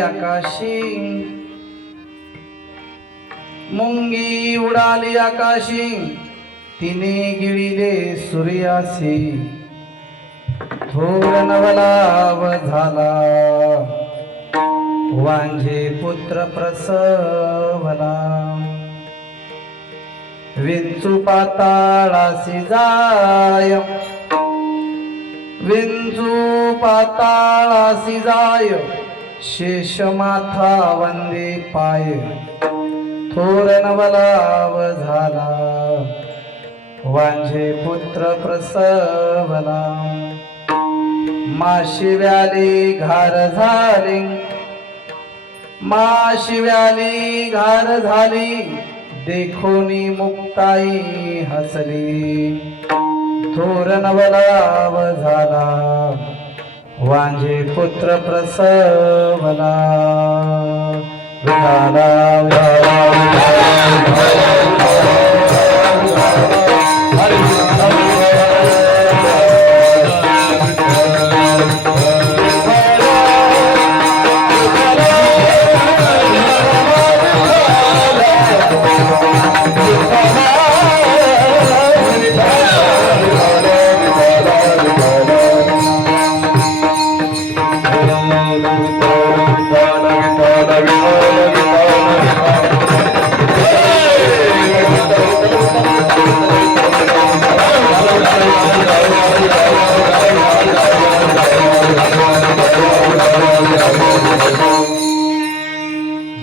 आकाशी, मुंगी उडाली आकाशी, तिने गिळिले सूर्यासी, थोर नवलाव झाला, वांझे पुत्र प्रसवला. विंचू पाताळासी जाय, विंचू पाताळासी जाय, शेष माथा वंदे पाय, थोर नवलाव झाला, वांझे पुत्र प्रसवला. माशी व्याली घार झाली, माशी व्याली घार झाली, देखोनी मुक्ताई हसली, थोर नवलाव झाला, वांझे पुत्र प्रसवला. विठाला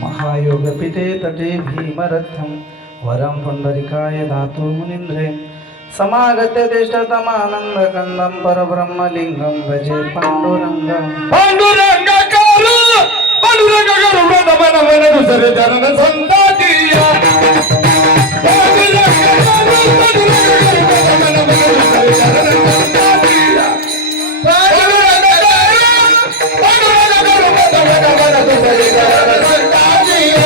महायोगपीठे तटे भीमरथं वरं पुंडरीकाय धातु मुनीन्द्रे समागत्य तिष्ठतमानन्दकन्दं परब्रह्मलिङ्गं भजे पाण्डुरङ्गं. पाण्डुरङ्गकारो पाण्डुरङ्गकारो व्रतमनमन दुसरे चरण संतातिया. पाण्डुरङ्गकारो पाण्डुरङ्गकारो व्रतमनमन दुसरे चरण संतातिया. पाण्डुरङ्गकारो पाण्डुरङ्गकारो व्रतमनमन दुसरे चरण संतातिया.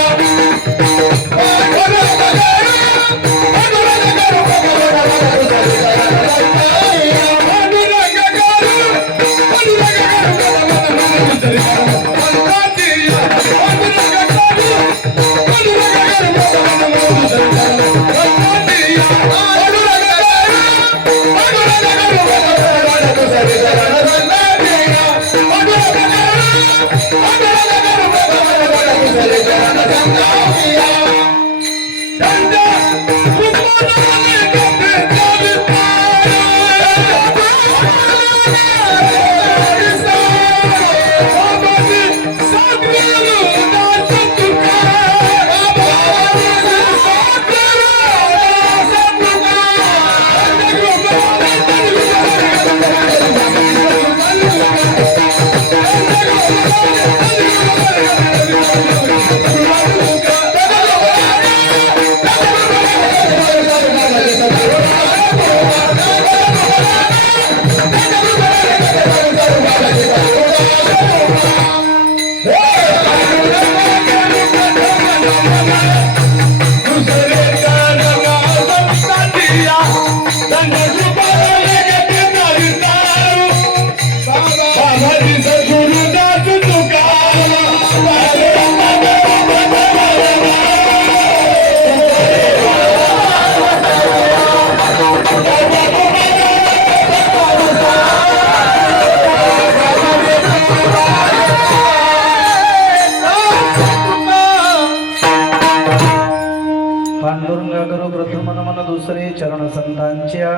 दुसरे चरण संतांच्या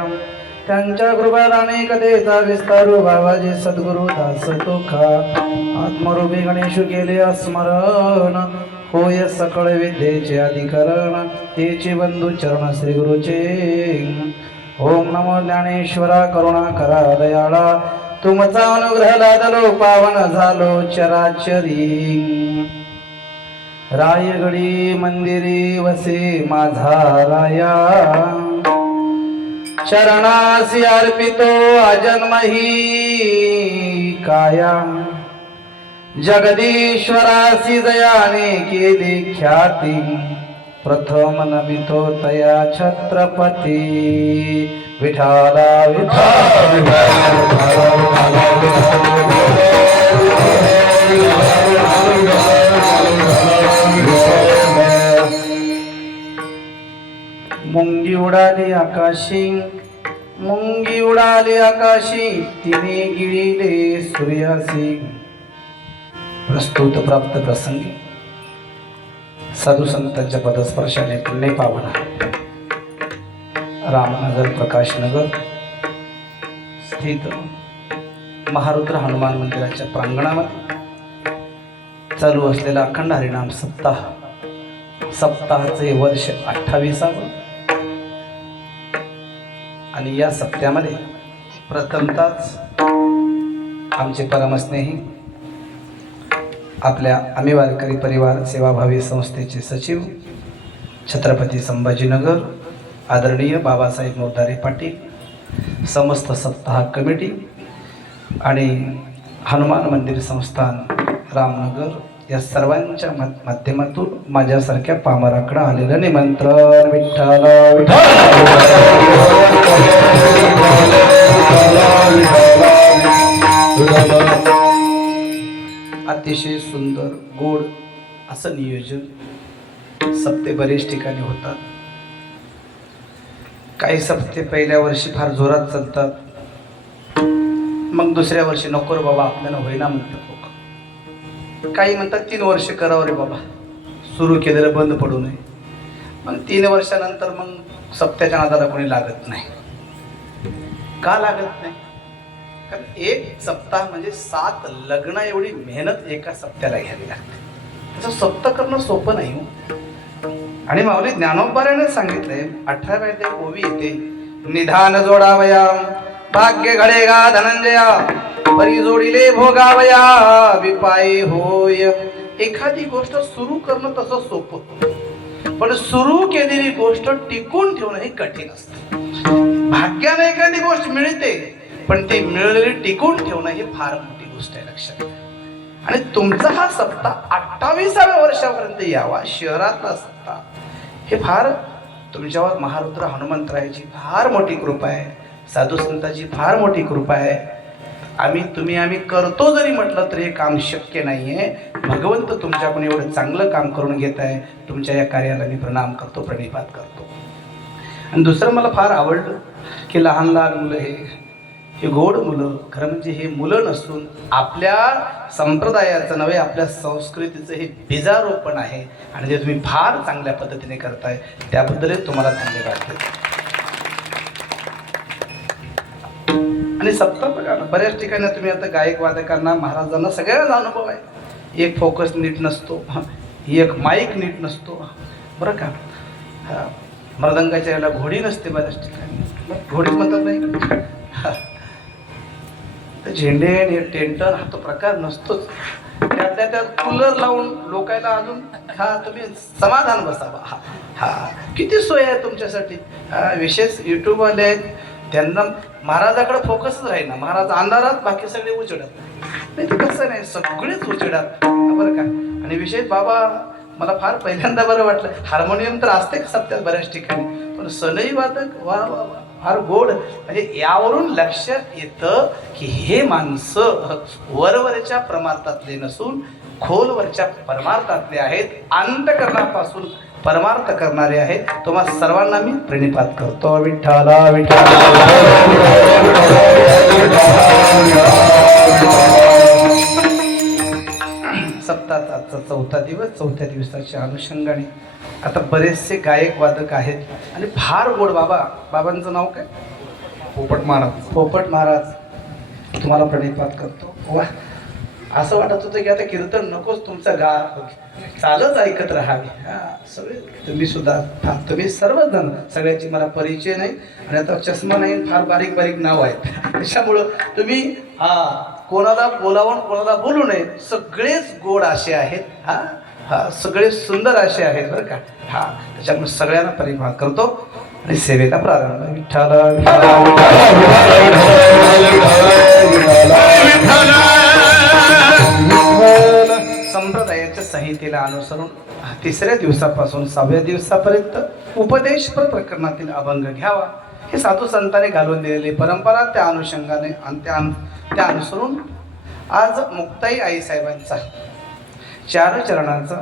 त्यांच्या कृपादाने कथेचा विस्तारू बाबाजी सद्गुरु दास तोखा आत्मरूपी गणेश केले स्मरण होय सकळ विद्येचे अधिकरण तेचे बंधू चरण श्री गुरुचे. ओम नमो ज्ञानेश्वरा करुणा करा दयाळा तुमचा अनुग्रह लादलो पावन झालो चराचरी. रायगडी मंदिरी वसे माझा राया चरणासी अर्पितो अजन्मही काया. जगदीश्वरासी दयाने केली ख्याती प्रथम नमितो तया छत्रपती. विठाला विठा मुंगी उडाली आकाशी, मुंगी उडाली आकाशी, तिने गिळिले सूर्यासी. प्रस्तुत प्राप्त प्रसंगी साधू संतांच्या पदस्पर्शाने पुण्य पावना रामनगर प्रकाशनगर स्थित महारुद्र हनुमान मंदिराच्या प्रांगणामध्ये चालू असलेला अखंड हरिनाम सप्ताहाचे वर्ष 28वे. आणि या सप्त्यामध्ये प्रथमताच आमचे परमस्नेही आपल्या आम्ही वारकरी परिवार सेवाभावी संस्थेचे सचिव छत्रपती संभाजीनगर आदरणीय बाबासाहेब मोदारे पाटील, समस्त सप्ताह कमिटी आणि हनुमान मंदिर संस्थान रामनगर या सर्वांच्या माध्यमातून माझ्यासारख्या पामराकडे आलेलं निमंत्रण. विठ्ठल अतिशय सुंदर गोड असं नियोजन सप्ते बरेच ठिकाणी होतात. काही सप्ते पहिल्या वर्षी फार जोरात चालतात, मग दुसऱ्या वर्षी नको रे बाबा आपल्याला होईना म्हणतात लोक. काही म्हणतात 3 वर्ष करावं रे बाबा, सुरू केलेलं बंद पडू नये. मग 3 वर्षानंतर मग सप्त्याच्या नादाला कोणी लागत नाही. का लागत नाही? कारण एक सप्ताह म्हणजे 7 लग्न एवढी मेहनत एका सप्त्याला घ्यावी लागते. त्याचं सप्त करणं सोपं नाही हो. आणि माऊली ज्ञानोबाऱ्याने सांगितलंय 18व्या ओवी येते, निधान जोडावया भाग्य घडेगा धनंजया, परी जोडिले भोगावया विपाई होय. एखादी गोष्ट सुरू करणं तसं सोपं, पण सुरू केलेली गोष्ट टिकून ठेवणं हे कठीण असतं. भाग्याने एखादी गोष्ट मिळते, पण ती मिळालेली टिकून ठेवणं ही फार मोठी गोष्ट आहे, लक्षात. आणि तुमचा हा सप्ताह 28व्या वर्षापर्यंत यावा, शहरातला सप्ताह, हे फार तुमच्यावर महारुद्र हनुमंतरायाची फार मोठी कृपा आहे, साधू संतांची फार मोठी कृपा आहे. आम्ही करतो जरी म्हटलं तरी हे काम शक्य नाही आहे. भगवंत तुमच्याकडून एवढं चांगलं काम करून घेत आहे. तुमच्या या कार्याला मी प्रणाम करतो, प्रणिपात करतो. आणि दुसरं मला फार आवडलं की लहान लहान मुलं हे गोड मुलं, खरं म्हणजे हे मुलं नसून आपल्या संप्रदायाचं नव्हे आपल्या संस्कृतीचं हे बीजारोपण आहे. आणि जे तुम्ही फार चांगल्या पद्धतीने करताय त्याबद्दल तुम्हाला धन्यवाद देतो. आणि सप्ताह बघा ना, बऱ्याच ठिकाणी तुम्ही आता गायक वादकांना महाराजांना सगळ्यांना अनुभव आहे. एक फोकस नीट नसतो, एक माईक नीट नसतो, बरं का. मृदंगाच्या याला घोडी नसते बऱ्याच ठिकाणी, घोडीच म्हणतात नाही. झेंडे आणि टेंटन हा तो प्रकार नसतोच. त्यातल्या त्यात कूलर लावून लोकायला अजून तुम्ही समाधान बसावा. किती सोय आहे तुमच्यासाठी. विशेष यूट्यूबवाले आहेत, त्यांना महाराजाकडे फोकसच राहील ना. महाराज अंधारात, बाकी सगळे उजेडात. नाही ते कसं नाही, सगळेच उजेडात, बरं का. आणि विशेष बाबा मला फार पहिल्यांदा बरं वाटलं, हार्मोनियम तर असते का सप्त्यात बऱ्याच ठिकाणी, पण सनई वादक वा वा वा फार गोड. म्हणजे यावरून लक्षात येतं की हे माणसं वरवरच्या परमार्थातले नसून खोलवरच्या परमार्थातले आहेत, अंतःकरणापासून परमार्थ करणारे आहेत. तुम्हा सर्वांना मी प्रणिपात करतो. विठ्ठला विठ्ठला. सप्ताहाचा आजचा 4था दिवस. 4थ्या दिवसाच्या अनुषंगाने आता बरेचसे गायक वादक आहेत आणि फार गोड. बाबांचं नाव काय? पोपट महाराज. तुम्हाला प्रणिपात करतो. वा, असं वाटत होतं की आता कीर्तन नकोच, तुमचं चालच ऐकत राहावे. सगळे तुम्ही सुद्धा, तुम्ही सर्वजण, सगळ्याची मला परिचय नाही आणि आता चष्मा नाही, फार बारीक बारीक नाव आहेत. त्याच्यामुळं तुम्ही कोणाला बोलावून कोणाला बोलू नये. सगळेच गोड असे आहेत, सगळे सुंदर असे आहेत, बरं का. त्याच्यामुळे सगळ्यांना परिपात करतो आणि सेवेला प्रारंभ. विठ्ठल संप्रदायाच्या संहितेला अनुसरून 3ऱ्या दिवसापासून 6व्या दिवसापर्यंत उपदेश प्रकरणातील अभंग घ्यावा, हे साधू संतांनी घालून दिलेली परंपरा. त्या अनुषंगाने आणि त्या अनुसरून आज मुक्ताई आई साहेबांचा 4 चरणांचा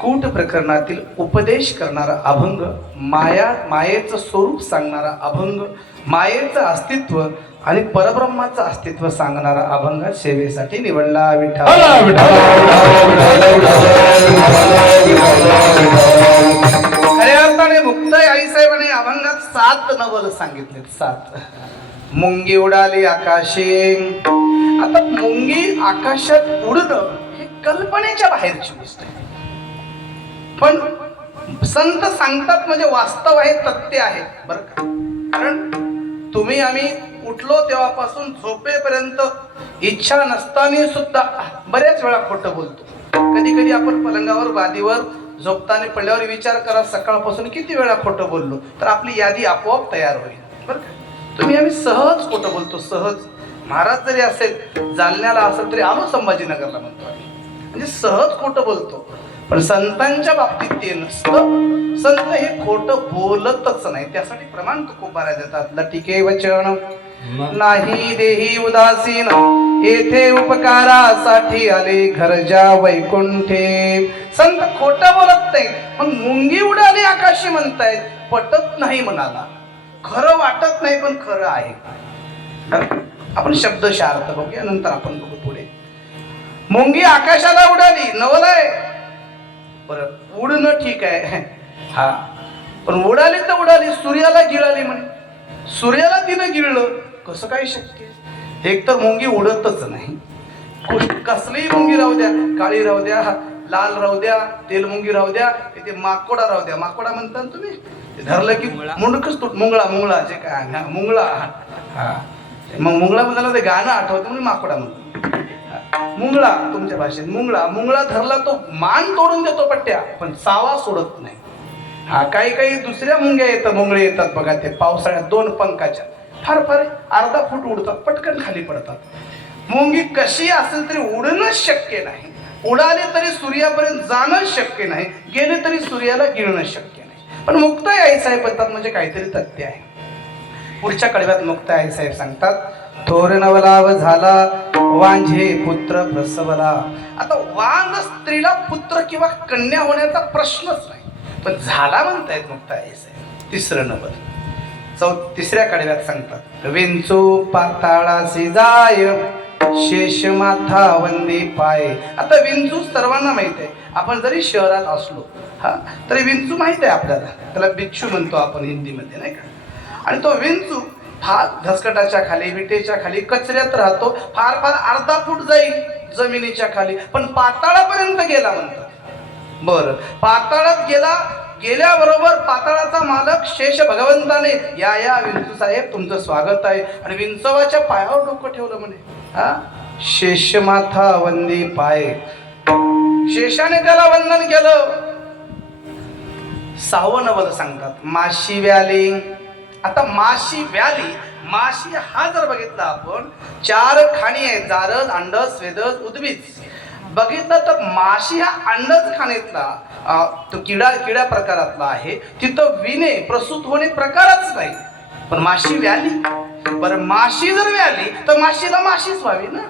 कूट प्रकरणातील उपदेश करणारा अभंग, मायेचं स्वरूप सांगणारा अभंग, मायेचं अस्तित्व आणि परब्रह्माचं अस्तित्व सांगणारा अभंग सेवेसाठी निवडला. विठ्ठल खऱ्या अर्थाने मुक्ताई आईसाहेबांनी अभंगात 7 नवल सांगितले. 7. मुंगी उडाली आकाशी. आता मुंगी आकाशात उडणं हे कल्पनेच्या बाहेरची गोष्ट आहे, पण संत सांगतात म्हणजे वास्तव आहे, तथ्य आहे बरं का. कारण तुम्ही आम्ही उठलो तेव्हापासून झोपेपर्यंत इच्छा नसताना सुद्धा बऱ्याच वेळा खोटं बोलतो. कधी कधी आपण पलंगावर बादीवर झोपताना पडल्यावर विचार करा, सकाळपासून किती वेळा खोटं बोललो, तर आपली यादी आपोआप तयार होईल बरं का. तुम्ही आम्ही सहज खोटं बोलतो, सहज. महाराज जरी असेल, जालन्याला असेल तरी आलो संभाजीनगरला म्हणतो आम्ही, म्हणजे सहज खोटं बोलतो. पण संतांच्या बाबतीत ते नसतं. संत हे खोटं बोलतच नाही, त्यासाठी प्रमाण तुकोबारा देतात. लटिके वचन नाही देही उदासीन, येथे उपकारासाठी आले घरजा वैकुंठे. संत खोटं बोलत नाही, मग मुंगी उडाली आकाशी म्हणतायत, पटत नाही मनाला, खरं वाटत नाही पण खरं आहे. आपण शब्दशः अर्थ बघूया, नंतर आपण बघू पुढे. मुंगी आकाशाला उडाली नवल आहे बरं, उडणं ठीक आहे हा, पण उडाली तर उडाली, सूर्याला गिळाली म्हणे. सूर्याला तिनं गिळलं, कसं काय शक्य? एक तर मुंगी उडतच नाही. कसलीही मुंगी राहू द्या, काळी राहू द्या, लाल राहू द्या, तेल मुंगी राहू द्या, तिथे माकोडा राहू द्या. माकोडा म्हणता तुम्ही, ते धरलं की मुंडकच तुट. मुंगळा जे काय मुंगळा, हा मग मुंगळा म्हणाला ते गाणं आठवतं म्हणून माकोडा म्हणतो. मुंगळा तुमच्या भाषेत मुंगळा धरला तो मान तोडून देतो पट्ट्या, पण सावा सोडत नाही. हा काही दुसऱ्या मुंग्या येतात, मुंगळे येतात बघा, ते पावसाळ्यात 2 पंखाच्या फार फार अर्धा फूट उडतात, पटकन खाली पडतात. मुंगी कशी असेल तरी उडणं शक्य नाही. उडाले तरी सूर्यापर्यंत जाणं शक्य नाही, गेले तरी सूर्याला गिळणं शक्य नाही. पण मुक्ताई आईसाहेब म्हणतात म्हणजे काहीतरी तथ्य आहे. पुढच्या कडव्यात मुक्ताई आईसाहेब सांगतात, थोर नवलाव झाला वांझे पुत्र प्रसवला. आता वांग स्त्रीला पुत्र किंवा कन्या होण्याचा प्रश्नच नाही, पण झाला म्हणतायत मुक्ताई आईसाहेब. 3रं नवल 3ऱ्या कडव्यात सांगतात, विंचू पाताळासी जाय शेष माथा वंदी पाय. आता विंचू सर्वांना माहित आहे, आपण जरी शहरात असलो हा तरी विंचू माहित आहे आपल्याला, त्याला बिच्छू म्हणतो आपण हिंदीमध्ये नाही का. आणि तो विंचू फार धसकटाच्या खाली, विटेच्या खाली, कचऱ्यात राहतो, फार फार अर्धा फूट जाईल जमिनीच्या खाली, पण पाताळापर्यंत गेला म्हणतात. बरं, पाताळात गेल्याबरोबर पाताळाचा मालक शेष भगवंताने या विंचू साहेब तुमचं स्वागत आहे, आणि विंचवाच्या पायावर डोकं ठेवलं म्हणे. हा शेष माथा वंदी पाय, शेषाने त्याला वंदन केलं. 6वं नवल सांगतात, माशी व्याली. आता माशी व्याली, माशी हा जर बघितला आपण 4 खाणी आहेत, जारज, अंडज, स्वेदज, उद्भिज. बघितलं तर माशी हा अंडज खाणीतला तो किडा प्रकारातला आहे. तिथं विणे प्रसूत होणे प्रकारच नाही, पण माशी व्याली. बरं, माशी जर व्याली तर माशीला माशीच व्हावी ना,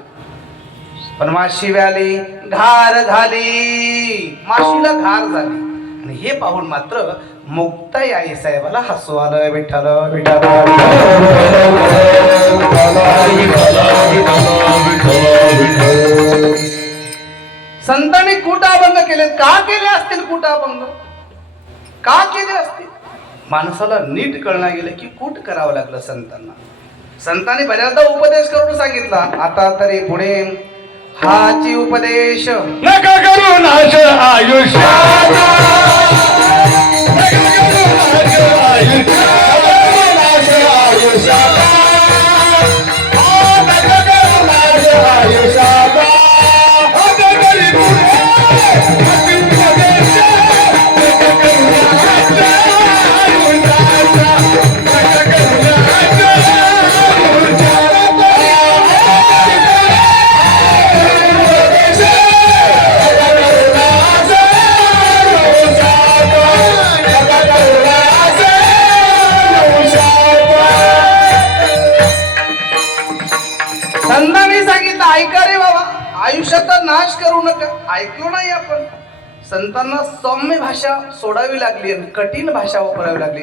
पण माशी व्याली घार झाली, माशीला घार झाली. आणि हे पाहून मात्र मुक्ताई आईसाहेबाला हसू आलं. विठ्ठल विठ्ठल. संतांनी कूटाभंग केले. का केले असतील कूटाभंग? का केले असतील? माणसाला नीट कळणार गेलं की कूट करावं लागलं संतांना. संतांनी बऱ्याचदा उपदेश करून सांगितला, आता तरी पुढे हाची उपदेश नका करू नाश आयुष्याचा, नका करू नाश आयुष्याचा, नाश आयुष्याचा, नका करू नाश आयुष्याचा. आता तरी पुढे हाची उपदेश, नका करू नाश आयुष्याचा, नका करू नाश संतांनी सांगितलं ऐका रे बाबा, आयुष्याचा नाश करू नका. ऐकलो नाही आपण. संतांना सौम्य भाषा सोडावी लागली आणि कठीण भाषा वापरावी लागली.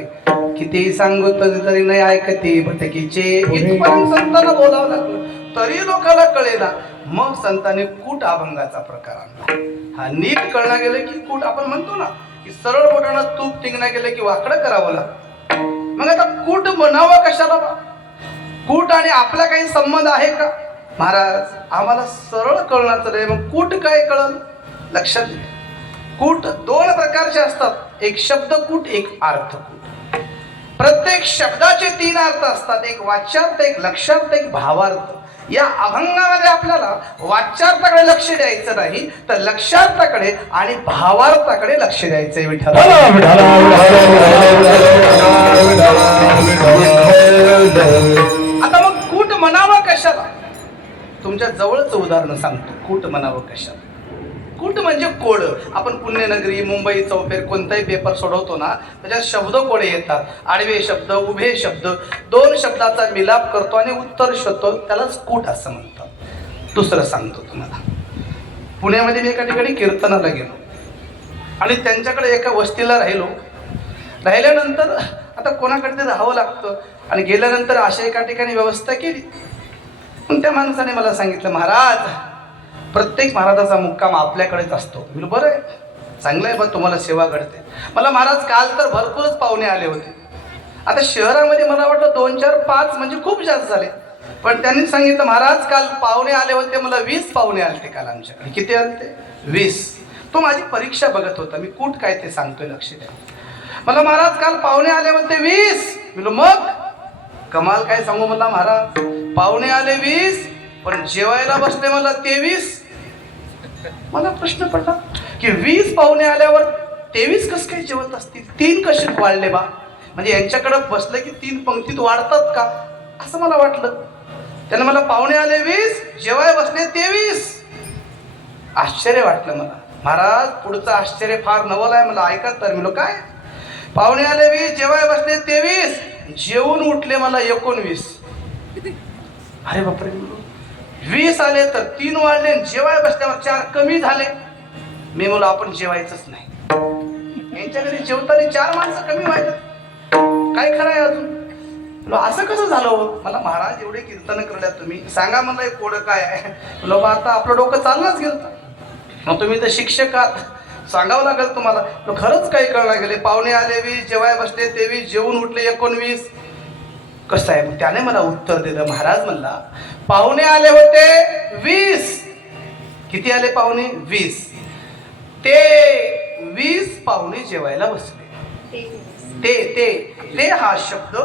कितीही सांगितलं तरी नाही ऐकते भटकीचे, इथपर्यंत संतांना बोलावं लागलं तरी लोकांना कळेना. मग संतांनी कूट अभंगाचा प्रकार आणला. हा नीट कळणं गेलं की कूट, आपण म्हणतो ना की सरळ बोटानं तूप टिंगणं गेलं की वाकडं करावं लागतं. मग आता कूट म्हणावं कशाला बा? कूट आणि आपला काही संबंध आहे का? महाराज आम्हाला सरळ कळण्याचं नाही, मग कूट काय कळलं? लक्षात घ्या. कूट दोन प्रकारचे असतात, एक शब्दकूट, एक अर्थकूट. प्रत्येक शब्दाचे तीन अर्थ असतात, एक वाच्यार्थ, एक लक्षार्थ, एक भावार्थ. या अभंगामध्ये आपल्याला वाच्यार्थाकडे लक्ष द्यायचं नाही, तर लक्षार्थाकडे आणि भावार्थाकडे लक्ष द्यायचंय. विठ्ठल आता मग कूट म्हणावं कशाला? तुमच्या जवळच उदाहरण सांगतो. कूट म्हणावं कशाला? कूट म्हणजे कोड. आपण पुण्यनगरी, मुंबई, चौफेर कोणताही पेपर सोडवतो ना, त्याच्यात शब्द कोडे येतात. आडवे शब्द, उभे शब्द, दोन शब्दाचा मिलाप करतो आणि उत्तर शोधतो, त्यालाच कूट असं म्हणतात. दुसरं सांगतो तुम्हाला. पुण्यामध्ये मी एका ठिकाणी कीर्तनाला गेलो आणि त्यांच्याकडे एका वस्तीला राहिल्यानंतर आता कोणाकडे ते राहावं लागतं आणि गेल्यानंतर अशा एका ठिकाणी व्यवस्था केली. पण त्या माणसाने मला सांगितलं, महाराज प्रत्येक महाराजाचा मुक्काम आपल्याकडेच असतो. मी बरं आहे, चांगलं आहे बा, तुम्हाला सेवा घडते. मला महाराज काल तर भरपूरच पाहुणे आले होते. आता शहरामध्ये मला वाटलं 2, 4, 5 म्हणजे खूप जास्त झाले. पण त्यांनी सांगितलं, महाराज काल पाहुणे आले होते, मला 20 पाहुणे आले ते काल आमच्याकडे. किती आले ते? 20. तो माझी परीक्षा बघत होता. मी कूट काय ते सांगतोय, लक्ष द्या. मला महाराज काल पाहुणे आले होते 20. मी मग कमाल काय सांगू मला, महाराज पाहुणे आले 20 पण जेवायला बसले मला 23. मला प्रश्न पडला की 20 पाहुणे आल्यावर 23 कसं काय जेवत असतील? 3 कसे वाढले बा? म्हणजे यांच्याकडे बसलं की 3 पंक्तीत वाढतात का, असं मला वाटलं. त्यानं मला पाहुणे आले 20, जेवाय बसले 23. आश्चर्य वाटलं मला. महाराज पुढचं आश्चर्य फार नवल आहे, मला ऐकत तर. मी काय पाहुणे आले 20, जेवाय बसले 23, जेवून उठले मला 19. अरे बापरे, 20 आले तर 3 वाढले, जेवाय बसल्यावर 4 कमी झाले. मी म्हणलो आपण जेवायचंच नाही. यांच्या घरी जेवताना 4 माणसं कमी व्हायला काय खरं आहे अजून? असं कसं झालं हो? मला महाराज एवढे कीर्तन करण्यात तुम्ही सांगा मला एक कोड काय आहे. लोक आता आपलं डोकं चाललंच गेलं. मग तुम्ही तर शिक्षक आहात, सांगावं लागेल तुम्हाला. खरंच काही कळलं गेले. पाहुणे आले 20, जेवाय बसले 23, जेवून उठले 19. कसं आहे? मग त्याने मला उत्तर दिलं. महाराज म्हणला, पाहुणे आले होते 20. किती आले पाहुणे? 20. ते 20 पाहुणे जेवायला बसले. ते हा शब्द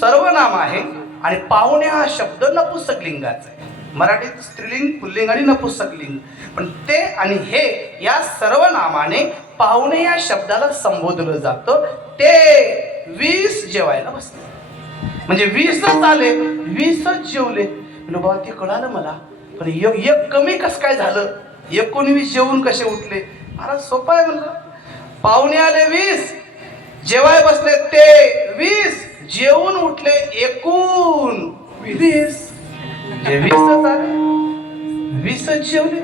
सर्वनाम आहे आणि पाहुणे हा शब्द नपुंसकलिंगाचा आहे. मराठीत स्त्रीलिंग, पुल्लिंग आणि नपुंसकलिंग. पण ते आणि हे या सर्वनामाने पाहुणे या शब्दाला संबोधलं जातं. ते 20 जेवायला बसले म्हणजे 20च आले, 20च जेवले. बाबा ते कळालं मला, पण एक कमी कसं काय झालं? 19 जेवून कसे उठले? महाराज सोपं आहे म्हणलं. पाहुणे आले 20, जेवाय बसले ते 20, जेवून उठले एकूण 20. 20च आले, 20च जेवले,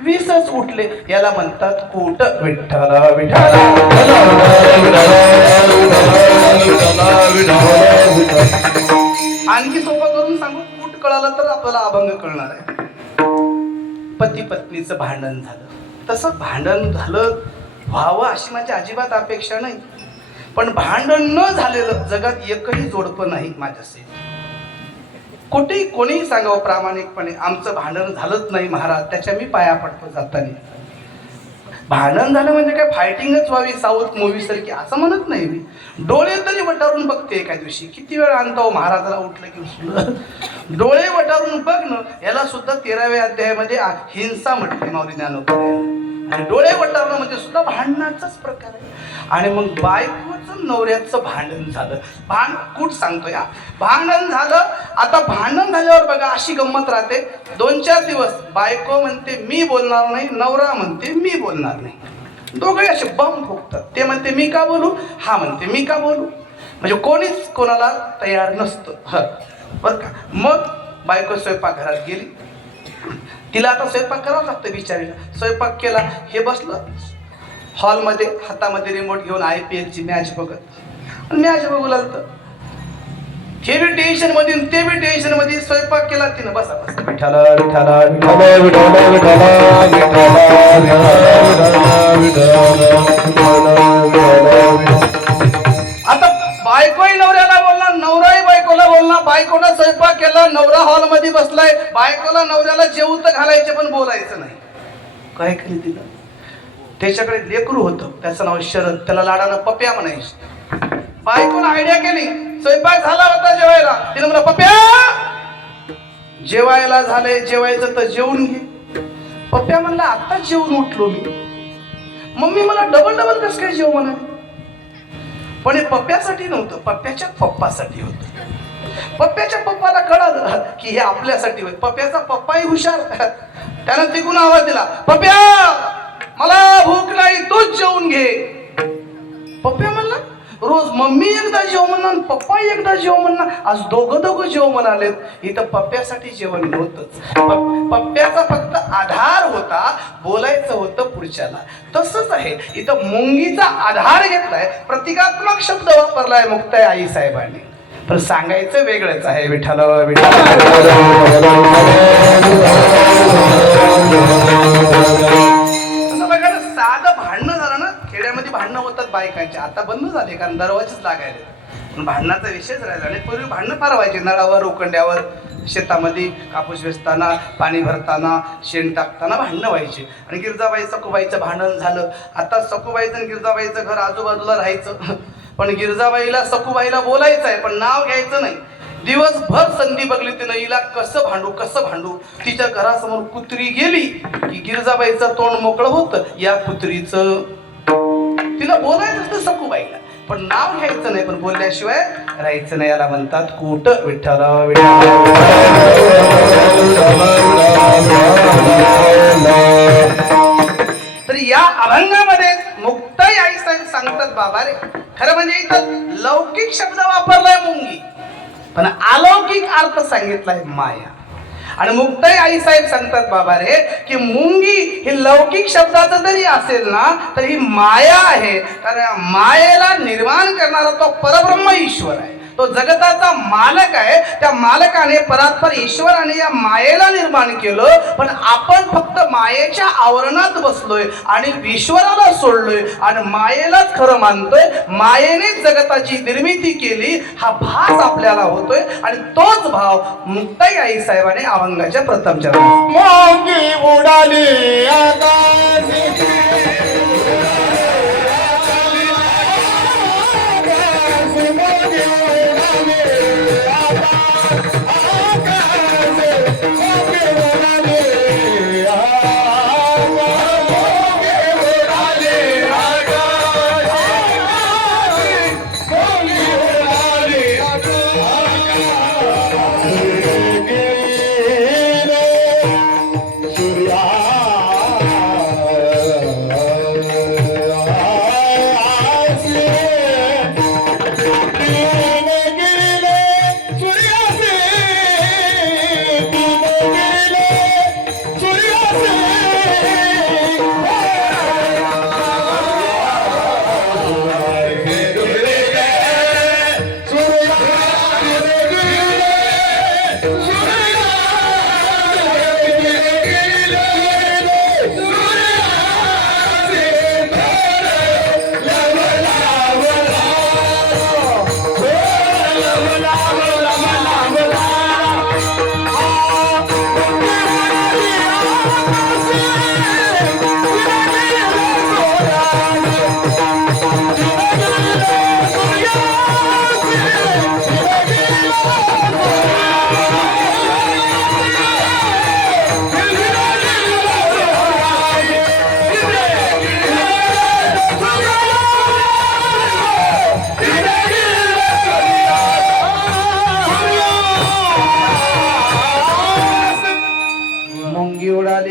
20च उठले. याला म्हणतात कूट. विठ्ठला विठ्ठला. आणखी सोपं करून सांगू, कूट कळालं तर आपल्याला अभंग कळणार आहे. पती पत्नीचं भांडण झालं, तसं भांडण झालं व्हावं अशी माझी अजिबात अपेक्षा नाही. पण भांडण न झालेलं जगात एकही जोडपं नाही माझ्याशी. कुठेही कोणीही सांगावं प्रामाणिकपणे, आमचं भांडण झालंच नाही महाराज, त्याच्या मी पाया पडतो जाताना. भांडण झालं म्हणजे काय फायटिंगच व्हावी साऊथ मूवी सारखी असं म्हणत नाही मी. डोळे तरी वटारून बघते एका दिवशी. किती वेळ आणतो महाराजाला उठलं की उचललं. डोळे वटारून बघणं याला सुद्धा 13व्या अध्यायामध्ये हिंसा म्हटली माऊली ज्ञानोबाने. आणि डोळे वटारणं म्हणजे सुद्धा भांडणाचाच प्रकार आहे. आणि मग बायकोचं नवऱ्याचं भांडण झालं. कूट सांगतोय भांडण झालं. आता भांडण झाल्यावर बघा अशी गंमत राहते. 2-4 दिवस बायको म्हणते मी बोलणार नाही, नवरा म्हणते मी बोलणार नाही. दोघे असे बम फुकतात. ते म्हणते मी का बोलू, हा म्हणते मी का बोलू. म्हणजे कोणीच कोणाला तयार नसतं. बरं का. मग बायको स्वयंपाकघरात गेली. तिला आता स्वयंपाक करावा लागतं बिचारीला. स्वयंपाक केला, हे बसलं हॉलमध्ये हातामध्ये रिमोट घेऊन IPL ची मॅच बघत. मॅच बघू लागतं. हे बी टेन्शन मध्ये ते बी टेन्शन मध्ये. स्वयंपाक केला तिनं, बसा बसा विठाल विठाल आता बायकोही नवऱ्याला बोलणार, नवराही बायकोला बोलणार. बायकोनं स्वयंपाक केला, नवरा हॉल मध्ये बसलाय. बायकोला नवऱ्याला जेवू तर घालायचे पण बोलायचं नाही. काय केलं तिला? त्याच्याकडे लेकरू होतं, त्याचं नाव शरद. त्याला लाडानं पप्या म्हणायचं. बायकोनं आयडिया केली, स्वयंपाक झाला होता जेवायला. तिने म्हणलं पप्या जेवायला झालंय, जेवायचं तर जेवून घे. पप्या म्हणला आता जेवून उठलो मी. मम्मी मला डबल डबल कसं काय जेव म्हणाले. पण हे पप्प्यासाठी नव्हतं, पप्प्याच्या पप्पासाठी होतं. पप्प्याच्या पप्पाला कळालं की हे आपल्यासाठी होत. पप्प्याचा पप्पाही हुशार. त्यानं तिकून आवाज दिला, पप्प्या मला भूक नाही, तूच जेवून घे. पप्प्या म्हणला रोज मम्मी एकदा जेव म्हणणार, पप्पा एकदा जेव म्हणणार, आज दोघं जेव म्हणालेत. इथं पप्प्यासाठी जेवण नव्हतंच. पप्प्याचा फक्त आधार होता, बोलायचं होतं पुढच्याला. तसंच आहे इथं मुंगीचा आधार घेतलाय, प्रतिकात्मक शब्द वापरलाय मुक्ताई आई साहेबांनी. पण सांगायचं वेगळंच आहे. विठाल विठाल साधं भांडणं झालं ना, खेड्यामध्ये भांडणं होतात बायकांचे, आता बंद झाले कारण दरवाजेच लागायले. पण भांडणाचा विषयच राहिला नाही. पूर्वी भांडणं फार व्हायचे, नळावर उकंड्यावर, शेतामध्ये कापूस वेचताना, पाणी भरताना, शेण टाकताना भांडणं व्हायचे. आणि गिरजाबाई सखूबाईचं भांडण झालं. आता सखूबाईचं आणि गिरजाबाईचं घर आजूबाजूला राहायचं, पण गिरजाबाईला सखूबाईला बोलायचं आहे पण नाव घ्यायचं नाही. दिवसभर संधी बघली तिनं, हिला कसं भांडू. तिच्या घरासमोर कुत्री गेली की गिरजाबाईचं तोंड मोकळं होतं. या कुत्रीचं तिला बोलायचं असतं सखूबाईला, पण नाव घ्यायचं नाही, पण बोलल्याशिवाय राहायचं नाही. याला म्हणतात कूट. विठ्ठल तर या अभंगामध्ये मुक्ताई आई साहेब सांगतात बाबा रे, खरं म्हणजे इथं लौकिक शब्द वापरलाय मुंगी, पण अलौकिक अर्थ सांगितलाय माया. आणि मुक्ताई आई साहेब सांगतात बाबा रे की मुंगी ही लौकिक शब्दाचं जरी असेल ना तर ही माया आहे. कारण मायेला निर्माण करणारा तो परब्रह्म ईश्वर आहे, तो जगताचा मालक आहे. त्या मालकाने परात्पर ईश्वराने या मायेला निर्माण केलं, पण आपण फक्त मायेच्या आवरणात बसलोय आणि ईश्वराला सोडलोय आणि मायेलाच खरं मानतोय. मायेनेच जगताची निर्मिती केली हा भास आपल्याला होतोय. आणि तोच भाव मुक्ताई आई साहेबांनी अभंगाच्या प्रथम चरणात मोंगी उडाली आकाशी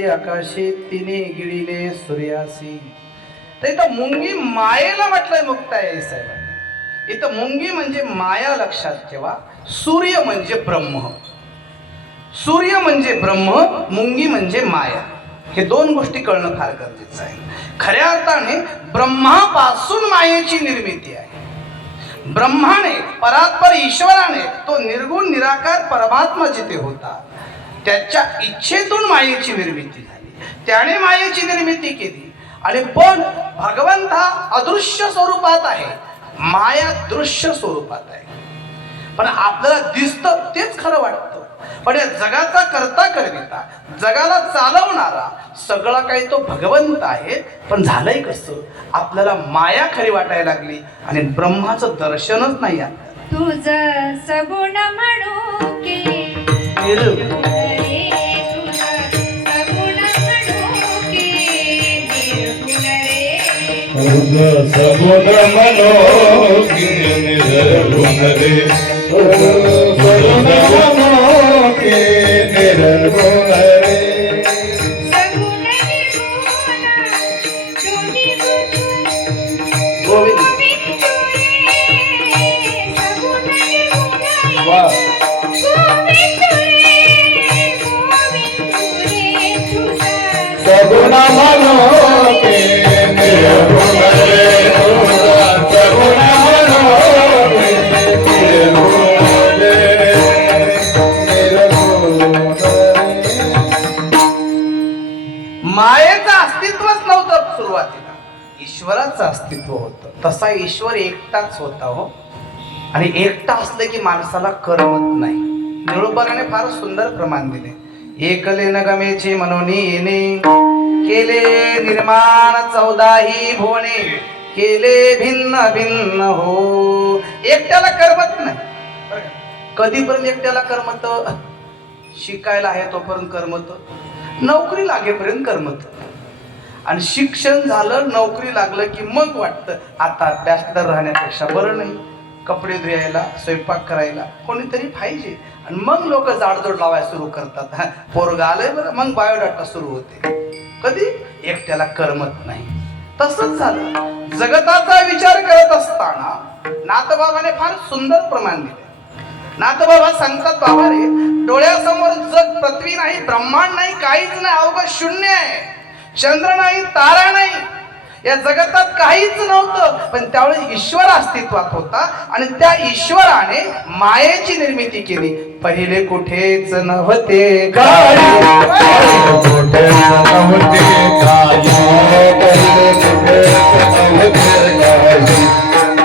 आकाशी तिने गिळिले सूर्यासी. तर इथं मुंगी मायेला म्हटलंय मुक्ताई आई साहेबांनी. इथं मुंगी म्हणजे माया लक्षात ठेवा, सूर्य म्हणजे ब्रह्म. सूर्य म्हणजे ब्रह्म, मुंगी म्हणजे माया. हे दोन गोष्टी कळणं फार गरजेचं आहे. खऱ्या अर्थाने ब्रह्मापासून मायेची निर्मिती आहे. ब्रह्माने, परात्पर ईश्वराने, तो निर्गुण निराकार परमात्मा जिथे होता त्याच्या इच्छेतून मायेची निर्मिती झाली. त्याने मायेची निर्मिती केली. आणि पण भगवंत हा अदृश्य स्वरूपात आहे, माया दृश्य स्वरूपात आहे. पण आपल्याला दिसतं तेच खरं वाटतं. पण या जगाचा करता करविता, जगाला चालवणारा सगळा काही तो भगवंत आहे. पण झालंय कसं, आपल्याला माया खरी वाटायला लागली आणि ब्रह्माचं दर्शनच नाही आपल्याला. तुझं सगुण म्हणू की निर्गुण. रे, तुझं सगुण म्हणू की निर्गुण रे. सगुण मनो की निर्गुण रे. सगुण मनो की निर्गुण रे. सगुण निर्गुण दोन्ही गुण गोविंद. गोविंद रे. सगुण निर्गुण वा. गोविंद रे. गोविंद रे. तुझं सगुण मनो की निर्गुण रे. सगुण मनो की निर्गुण रे. निर्गुण रे. मायेचं अस्तित्वच नव्हतं सुरुवातीला, ईश्वराचं अस्तित्व होतं. तसा ईश्वर एकटाच होता हो. आणि एकटा असलं की माणसाला करमत नाही. निळूपराने फार सुंदर प्रमाण दिले. एकले न गमेचे मनोनी येणे, केले निर्माण 14 भुवने, केले भिन्न भिन्न हो. एकट्याला करमत नाही. कधीपर्यंत एकट्याला करमत? शिकायला आहे तोपर्यंत करमत, नोकरी लागेपर्यंत करमत. आणि शिक्षण झालं, नोकरी लागलं की मग वाटतं आता बॅचलर राहण्यापेक्षा बरं नाही. कपडे धुयायला, स्वयंपाक करायला कोणीतरी पाहिजे. आणि मग लोक जाडजोड लावायला सुरू करतात. पोरगा आलंय बरं, मग बायोडाटा सुरू होते. कधी एकट्याला करमत नाही. तसंच झालं. जगताचा विचार करत असताना नाथबाबाने फार सुंदर प्रमाण दिले. नाथबाबा सांगतात, बाबा रे, डोळ्यासमोर जग पृथ्वी नाही, ब्रह्मांड नाही, काहीच नाही, अवघ शून्य आहे. चंद्र नाही, तारा नाही, या जगतात काहीच नव्हतं. पण त्यावेळी ईश्वर अस्तित्वात होता आणि त्या ईश्वराने मायेची निर्मिती केली. पहिले कुठेच नव्हते काही कुठे नव्हते काही. पहिले कुठे नव्हते काही.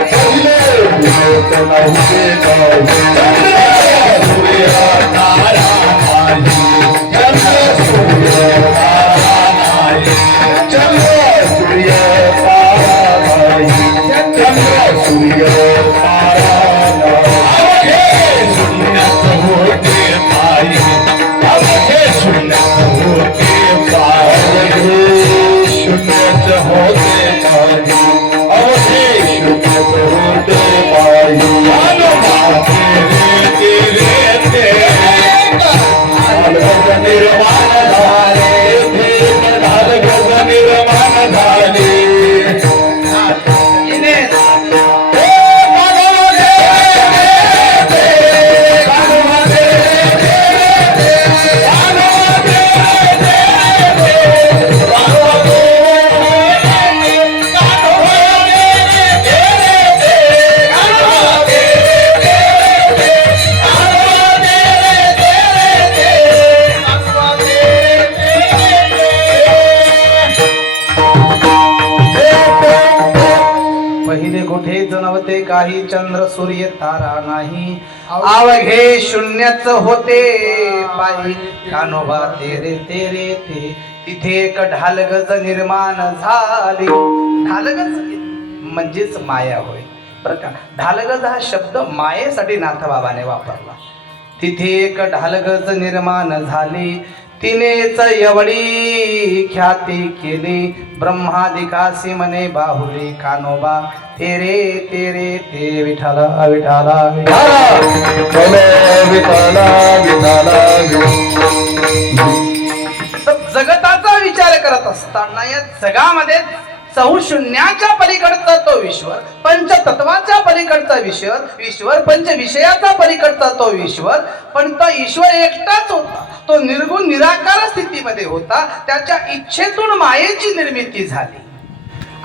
पहिले कुठे नव्हते काही. सूर्य तारा नाही. चंद्र सूर्य तारा नाही. चंद्र सूर्य तारा नाही. चंद्र सूर्य तारा नाही. अवघे शून्यात होते पायी. अवघे शून्यात होते पायी. शून्यात होते पायी. अवघे शून्यात होते पायी. निर्माण झाले. निर्माण झाले. पहिले कुठेच नव्हते काही, चंद्र सूर्य तारा नाही. अवघे शून्यच होते पायी. कान्होबा तेरे तेरे ते. तिथे एक ढालगज निर्माण झाली. ढालगज म्हणजेच माया होय बरं का. ढालगज हा शब्द मायेसाठी नाथबाबाने वापरला. तिथे एक ढालगज निर्माण झाली. तिनेच एवढी ख्याती केली. ब्रह्मादिकासी मने बाहुली. कान्होबा तेरे तेरे ते. विठाला विठाला विठाला विठाला. जगताचा विचार करत असताना या जगामध्ये चहुशून्याच्या पलीकडचा तो ईश्वर, पंचतत्वाच्या पलीकडचा ईश्वर पंचविषयाचा पलीकडचा तो ईश्वर. पण तो ईश्वर एकटाच होता, तो निर्गुण निराकार स्थितीमध्ये होता. त्याच्या इच्छेतून मायेची निर्मिती झाली.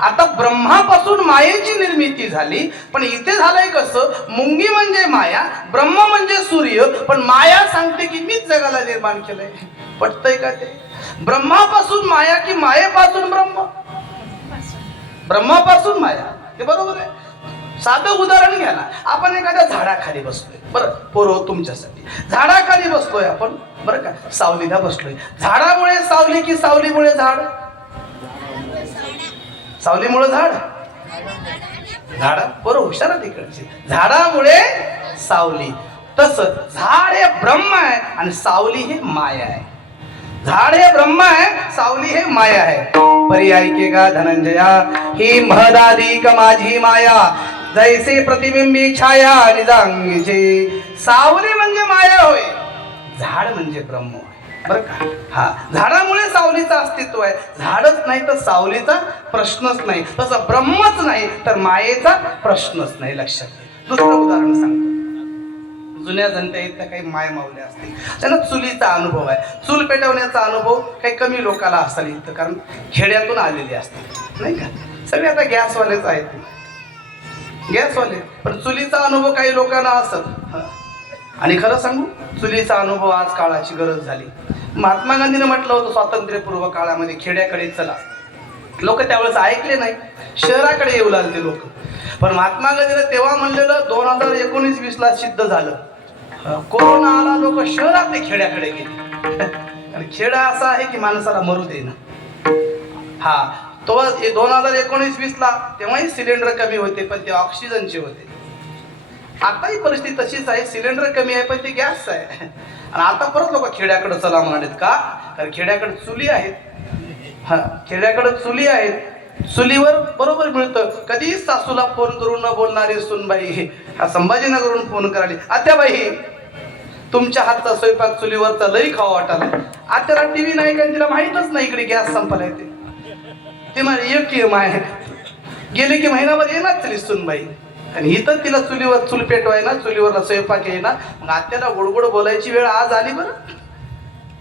आता ब्रह्मापासून मायेची निर्मिती झाली. पण इथे झालंय कसं, मुंगी म्हणजे माया, ब्रह्म म्हणजे सूर्य, पण माया सांगते की मीच जगाला निर्माण केलंय. पटतंय का ते? ब्रह्मापासून माया की मायेपासून ब्रह्म? ब्रह्मापासून माया, हे बरोबर आहे. साधं उदाहरण घ्या ना, आपण एखाद्या झाडाखाली बसलोय, बरं पोरं तुमच्यासाठी, झाडाखाली बसलोय आपण, बरं का, सावलीला बसलोय. झाडामुळे सावली की सावलीमुळे झाड? सावलीमुळे झाड, झाडा बरोबर हुशार तिकडची, झाडामुळे सावली. तसं झाड हे ब्रह्म आहे आणि सावली हे माया आहे. झाड हे ब्रह्म आहे, सावली हे माया आहे. परी ऐकेगा धनंजया, ही महदाधिक माझी माया, जैसे प्रतिबिंबी छाया निजांगीची. सावली म्हणजे माया होय, झाड म्हणजे ब्रह्म होय. बरं का? हा, झाडामुळे सावलीचं अस्तित्व आहे. झाडच नाही तर सावलीचा प्रश्नच नाही, तसं ब्रह्मच नाही तर मायेचा प्रश्नच नाही. लक्षात घ्या. दुसरं उदाहरण सांगतो. जुन्या जनता इथं काही माय मावल्या असतील, त्यांना चुलीचा अनुभव आहे. चूल पेटवण्याचा अनुभव काही कमी लोकांना असेल इथं, कारण खेड्यातून आलेले असतात नाही का. सगळे आता गॅसवालेच आहेत, गॅसवाले. पण चुलीचा अनुभव काही लोकांना असत. आणि खरं सांगू, चुलीचा अनुभव आज काळाची गरज झाली. महात्मा गांधीने म्हटलं होतं स्वातंत्र्यपूर्व काळामध्ये खेड्याकडे चला. लोक त्यावेळेस ऐकले नाही, शहराकडे येऊ लागले ते लोक. पण महात्मा गांधीने तेव्हा म्हणलेलं 2019-20ला सिद्ध झालं. कोरोना आला, लोक शहरात खेड्याकडे गेले. आणि खेडा असा आहे की माणसाला मरू दे ना. हा, तो 2019-20ला तेव्हाही सिलेंडर कमी होते, पण ते ऑक्सिजनचे होते. आताही परिस्थिती तशीच आहे, सिलेंडर कमी आहे पण ते गॅस आहे. आणि आता परत लोक खेड्याकडे चला म्हणालेत का, कारण खेड्याकडे चुली आहेत. हा, खेड्याकडे चुली आहेत, चुलीवर बरोबर मिळतं. कधी सासूला फोन करून न बोलणारी सुनबाई हा संभाजीनगरवरून फोन कराली, आत्याबाई तुमच्या हातचा स्वयंपाक चुलीवरचा लई खावा वाटाला. आत्याला टीव्ही नाही का, तिला माहीतच नाही इकडे गॅस संपलाय. ते माझे एक माय गेले की महिनाभर येणार तरी सुनबाई. आणि इथं तिला चुलीवर चूल पेटवाय ना, चुलीवरला स्वयंपाक येईना. मग आत्याला गोडगोड बोलायची वेळ आज आली. बरं,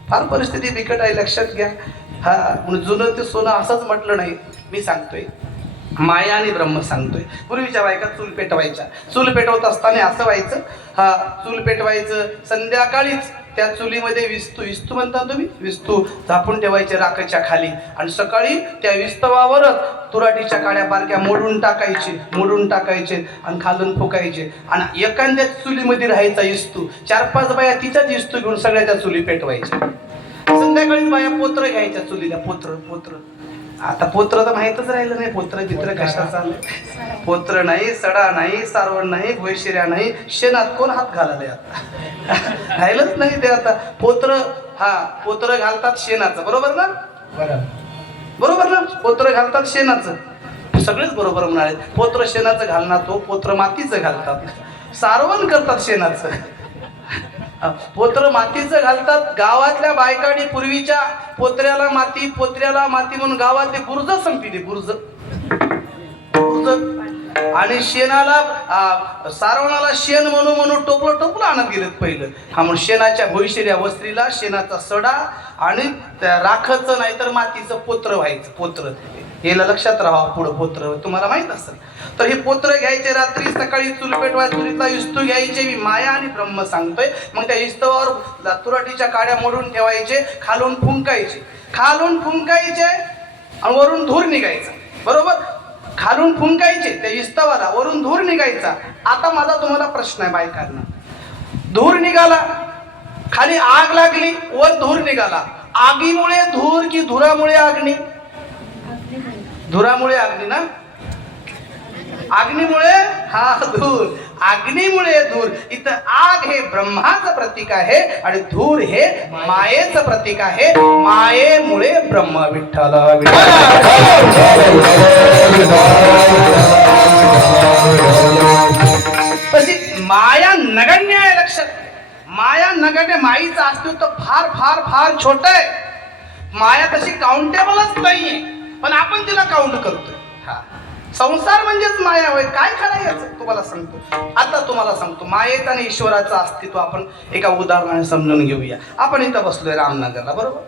फार परिस्थिती बिकट आहे, लक्षात घ्या. हा, म्हणून जुनं ते सोनं असंच म्हटलं नाही, मी सांगतोय माया आणि ब्रह्म सांगतोय. पूर्वीच्या बायका चूल पेटवायच्या. चूल पेटवत असताना असं व्हायचं, हा चूल पेटवायचं, संध्याकाळीच त्या चुलीमध्ये विस्तू म्हणता तुम्ही, विस्तू झापून ठेवायचे राखेच्या खाली. आणि सकाळी त्या विस्तवावरच तुराटीच्या काड्या बारक्या मोडून टाकायचे आणि खालून फुकायचे. आणि एखाद्या चुलीमध्ये राहायचा इस्तू, 4-5 बाया तिच्याच इस्तू घेऊन सगळ्या त्या चुली पेटवायच्या. संध्याकाळीच बाया पोत्र घ्यायच्या चुलीला, पोत्र. आता पोत्र तर माहीतच राहिलं नाही, पोत्र चित्र कशा चाललंय. पोत्र नाही, सडा नाही, सारवण नाही, भोयशिऱ्या नाही, शेणात कोण हात घालायला आता राहिलंच नाही ते. आता पोत्र घालतात शेणाचं, बरोबर ना? बरोबर ना, पोत्र घालतात शेणाचं. सगळेच बरोबर म्हणाले. पोत्र शेणाचं घालणार, तो पोत्र मातीचं घालतात. सारवण करतात शेणाचं, पोत्र मातीचं घालतात. गावातल्या बायकांनी पूर्वीच्या पोत्र्याला माती म्हणून गावातले बुर्ज संपले, बुर्ज. आणि शेणाला सारवणाला शेण म्हणून टोपलं आणत गेलेत पहिलं. हा, म्हणून शेणाच्या भोईशिऱ्या वस्त्रीला शेणाचा सडा आणि त्या राखचं नाही तर मातीचं पोत्र व्हायचं. पोत्र याला लक्षात राहा, पुढं पोत्र तुम्हाला माहित असेल. तर हे पोत्र घ्यायचे, रात्री सकाळी चूल पेटवाय, चुलीतला इस्तू घ्यायचे. मी माया आणि ब्रह्म सांगतोय. मग त्या इस्तवावर तुराटीच्या काड्या मोडून ठेवायचे, खालून फुंकायचे आणि वरून धूर निघायचा. बरोबर, खालून फुंकायचे त्या इस्तवाला, वरून धूर निघायचा. आता माझा तुम्हाला प्रश्न आहे बायकांना, धूर निघाला, खाली आग लागली, वर धूर निघाला. आगीमुळे धूर की धुरामुळे अग्नी? धुरामुळे अग्नी ना, अग्नीमुळे धूर, अग्नीमुळे धूर. इथं आग हे ब्रह्माचं प्रतीक आहे आणि धूर हे मायेचं प्रतीक आहे. मायेमुळे ब्रह्म. विठ्ठल तशी माया नगण्य आहे, लक्षात. माया नगण्य, माईचं अस्तित्व फार फार फार छोट आहे. माया तशी काउंटेबलच नाहीये, पण आपण तिला काउंट करतोय. हा संसार म्हणजेच माया होय. काय खरं याचं तुम्हाला सांगतो. आता तुम्हाला सांगतो मायेत आणि ईश्वराचं अस्तित्व आपण एका उदाहरणाने समजून घेऊया. आपण इथं बसलोय रामनगरला, बरोबर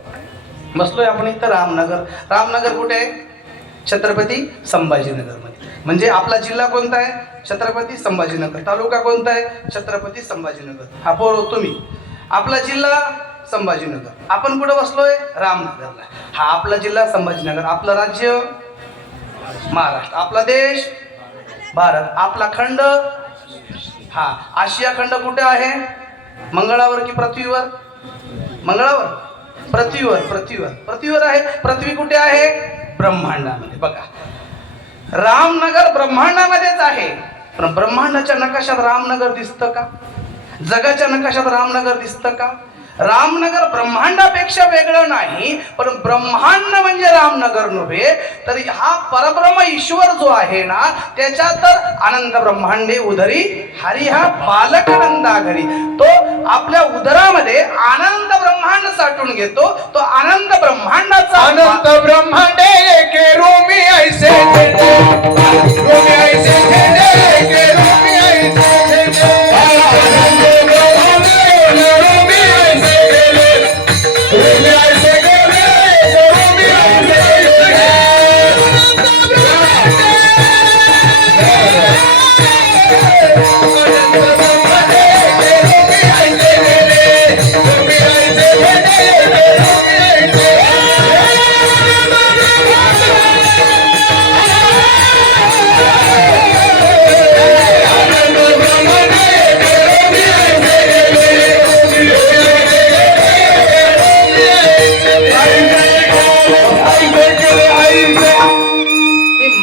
बसलोय आपण इथं रामनगर. रामनगर कुठे आहे? छत्रपती संभाजीनगरमध्ये. म्हणजे आपला जिल्हा कोणता आहे? छत्रपती संभाजीनगर. तालुका कोणता आहे? छत्रपती संभाजीनगर. हा पोर तुम्ही. आपला जिल्हा संभाजीनगर. आपण कुठं बसलोय? रामनगरला. हा आपला जिल्हा संभाजीनगर. आपलं राज्य महाराष्ट्र. आपला देश भारत. आपला खंड हा आशिया खंड कुठे आहे? मंगळावर की पृथ्वीवर? मंगळावर. पृथ्वीवर आहे. पृथ्वी कुठे आहे? ब्रह्मांडामध्ये. बघा रामनगर ब्रह्मांडामध्येच आहे. पण ब्रह्मांडाच्या नकाशात रामनगर दिसतं का? जगाच्या नकाशात रामनगर दिसतं का? रामनगर ब्रह्मांडापेक्षा वेगळं नाही, पण ब्रह्मांड म्हणजे रामनगर नव्हे, तर हा परब्रह्म ईश्वर जो आहे ना त्याच्या तर आनंद ब्रह्मांडे उदरी हरी हा बालकानंदा घरी. तो आपल्या उदरामध्ये आनंद ब्रह्मांड साठवून घेतो. तो आनंद ब्रह्मांडाचा अनंत ब्रह्मांडे के रोमी ऐसे खेळे, रोमी ऐसे खेळे, के रोमी ऐसे खेळे. अनंत ब्रह्मांडे रोमी ऐसे खेळे, रोमी ऐसे खेळे, रोमी ऐसे खेळे.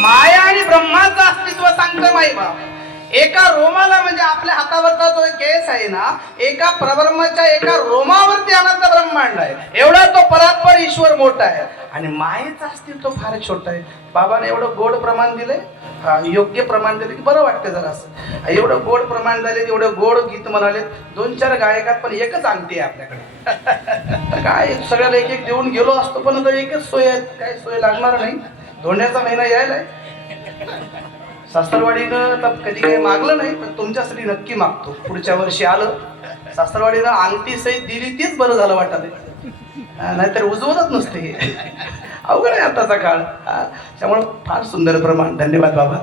माया आणि ब्रह्माचं अस्तित्व सांगतं माई बाप. एका रोमाला म्हणजे आपल्या हातावरचा जो केस आहे ना, एका परब्रह्माच्या एका रोमावरती अनंत ब्रह्मांड आहे. एवढा तो परात्पर ईश्वर मोठा आहे. आणि मायेचं अस्तित्व फार छोटं आहे. बाबाने एवढं गोड प्रमाण दिलंय, योग्य प्रमाण दिले की बरं वाटतं जरा असं. एवढं गोड प्रमाण झाले, एवढं गोड गीत म्हणाले, 2-4 गायकात पण एकच अंगठी आहे आपल्याकडे. काय सगळ्याला एक एक देऊन गेलो असतो, पण आता एकच सोय आहे. काय सोय लागणार नाही. धोंड्याचा महिना यायलाय. सासरवाडीनं तर कधी काही मागलं नाही, पण तुमच्यासाठी नक्की मागतो. पुढच्या वर्षी आलं सासरवाडीनं अंगठी सहित दिली तीच बरं झालं वाटत. नाहीतर उजवतच नसते. हे अवघड आहे आताचा काळ. त्यामुळे फार सुंदर प्रमाण. धन्यवाद बाबा.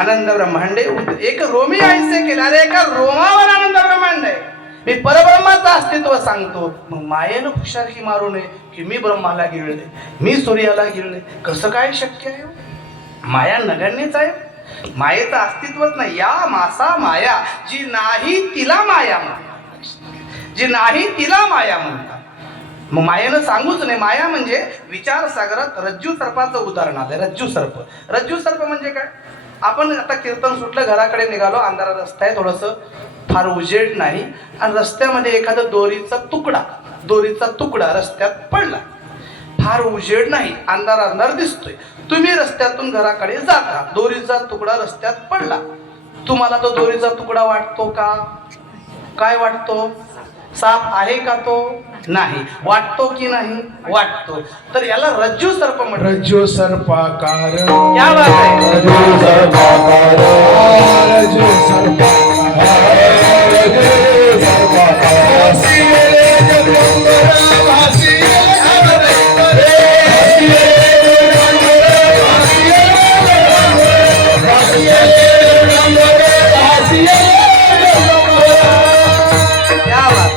आनंद ब्रह्मांडे एक रोमी ऐसे केले. अरे एका रोमावर आनंद ब्रह्मांड आहे. मी परब्रह्माचं अस्तित्व सांगतो. मग मायेनं हुशारकी मारू नये की मी ब्रह्माला गिळले, मी सूर्याला गिळले. कसं काय शक्य आहे? माया नगण्यच आहे. मायेचं अस्तित्वच नाही. या मासा माया जी नाही तिला माया म्हणतात, जी नाही तिला माया म्हणतात. मग मायेनं सांगूच नाही. माया म्हणजे विचार सागरात रज्जू सर्पाचं उदाहरण आलंय. रज्जू सर्प म्हणजे काय? आपण आता कीर्तन सुटलं, घराकडे निघालो, अंधारा रस्ता आहे, थोडंसं फार उजेड नाही, आणि रस्त्यामध्ये एखादा दोरीचा तुकडा रस्त्यात पडला. फार उजेड नाही, अंधार दिसतोय. तुम्ही रस्त्यातून घराकडे जाता, दोरीचा तुकडा रस्त्यात पडला. तुम्हाला तो दोरीचा तुकडा वाटतो का? काय वाटतो? साप आहे का तो? नाही. वाटतो की नाही? वाटतो. तर याला रज्जू सर्प म्हणतात. रज्जू सर्पाकार, क्या बात आहे. रज्जू सर्पाकार, रज्जू सर्पाकार, रज्जू सर्पाकार. हसिये जगदंबर, हसिये जगदंबर, हसिये जगदंबर, हसिये जगदंबर, हसिये जगदंबर, हसिये जगदंबर. क्या बात.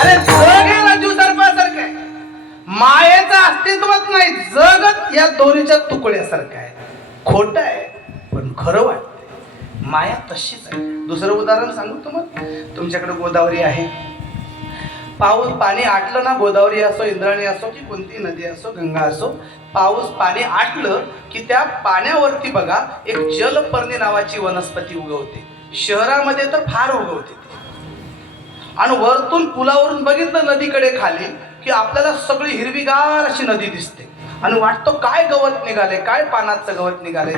अरे जग हे रज्जू सर्पासारखं आहे. मायेचं अस्तित्वच नाही. जगत या दोरीच्या तुकड्यासारखं आहे. खोटं आहे पण खरं वाटतं. माया तशीच आहे. दुसरं उदाहरण सांगू तुम्हाला. तुमच्याकडे गोदावरी आहे. पाणी आटलं ना, गोदावरी असो, इंद्रायणी असो, की कोणती नदी असो, गंगा असो, पाणी आटलं की त्या पाण्यावरती बघा एक जलपर्णी नावाची वनस्पती उगवते. शहरामध्ये तर फार उगवते. आणि वरतून पुलावरून बघितलं नदीकडे खाली की आपल्याला सगळी हिरवीगार अशी नदी दिसते. आणि वाटतो काय गवत निघाले, काय पानाचं गवत निघाले.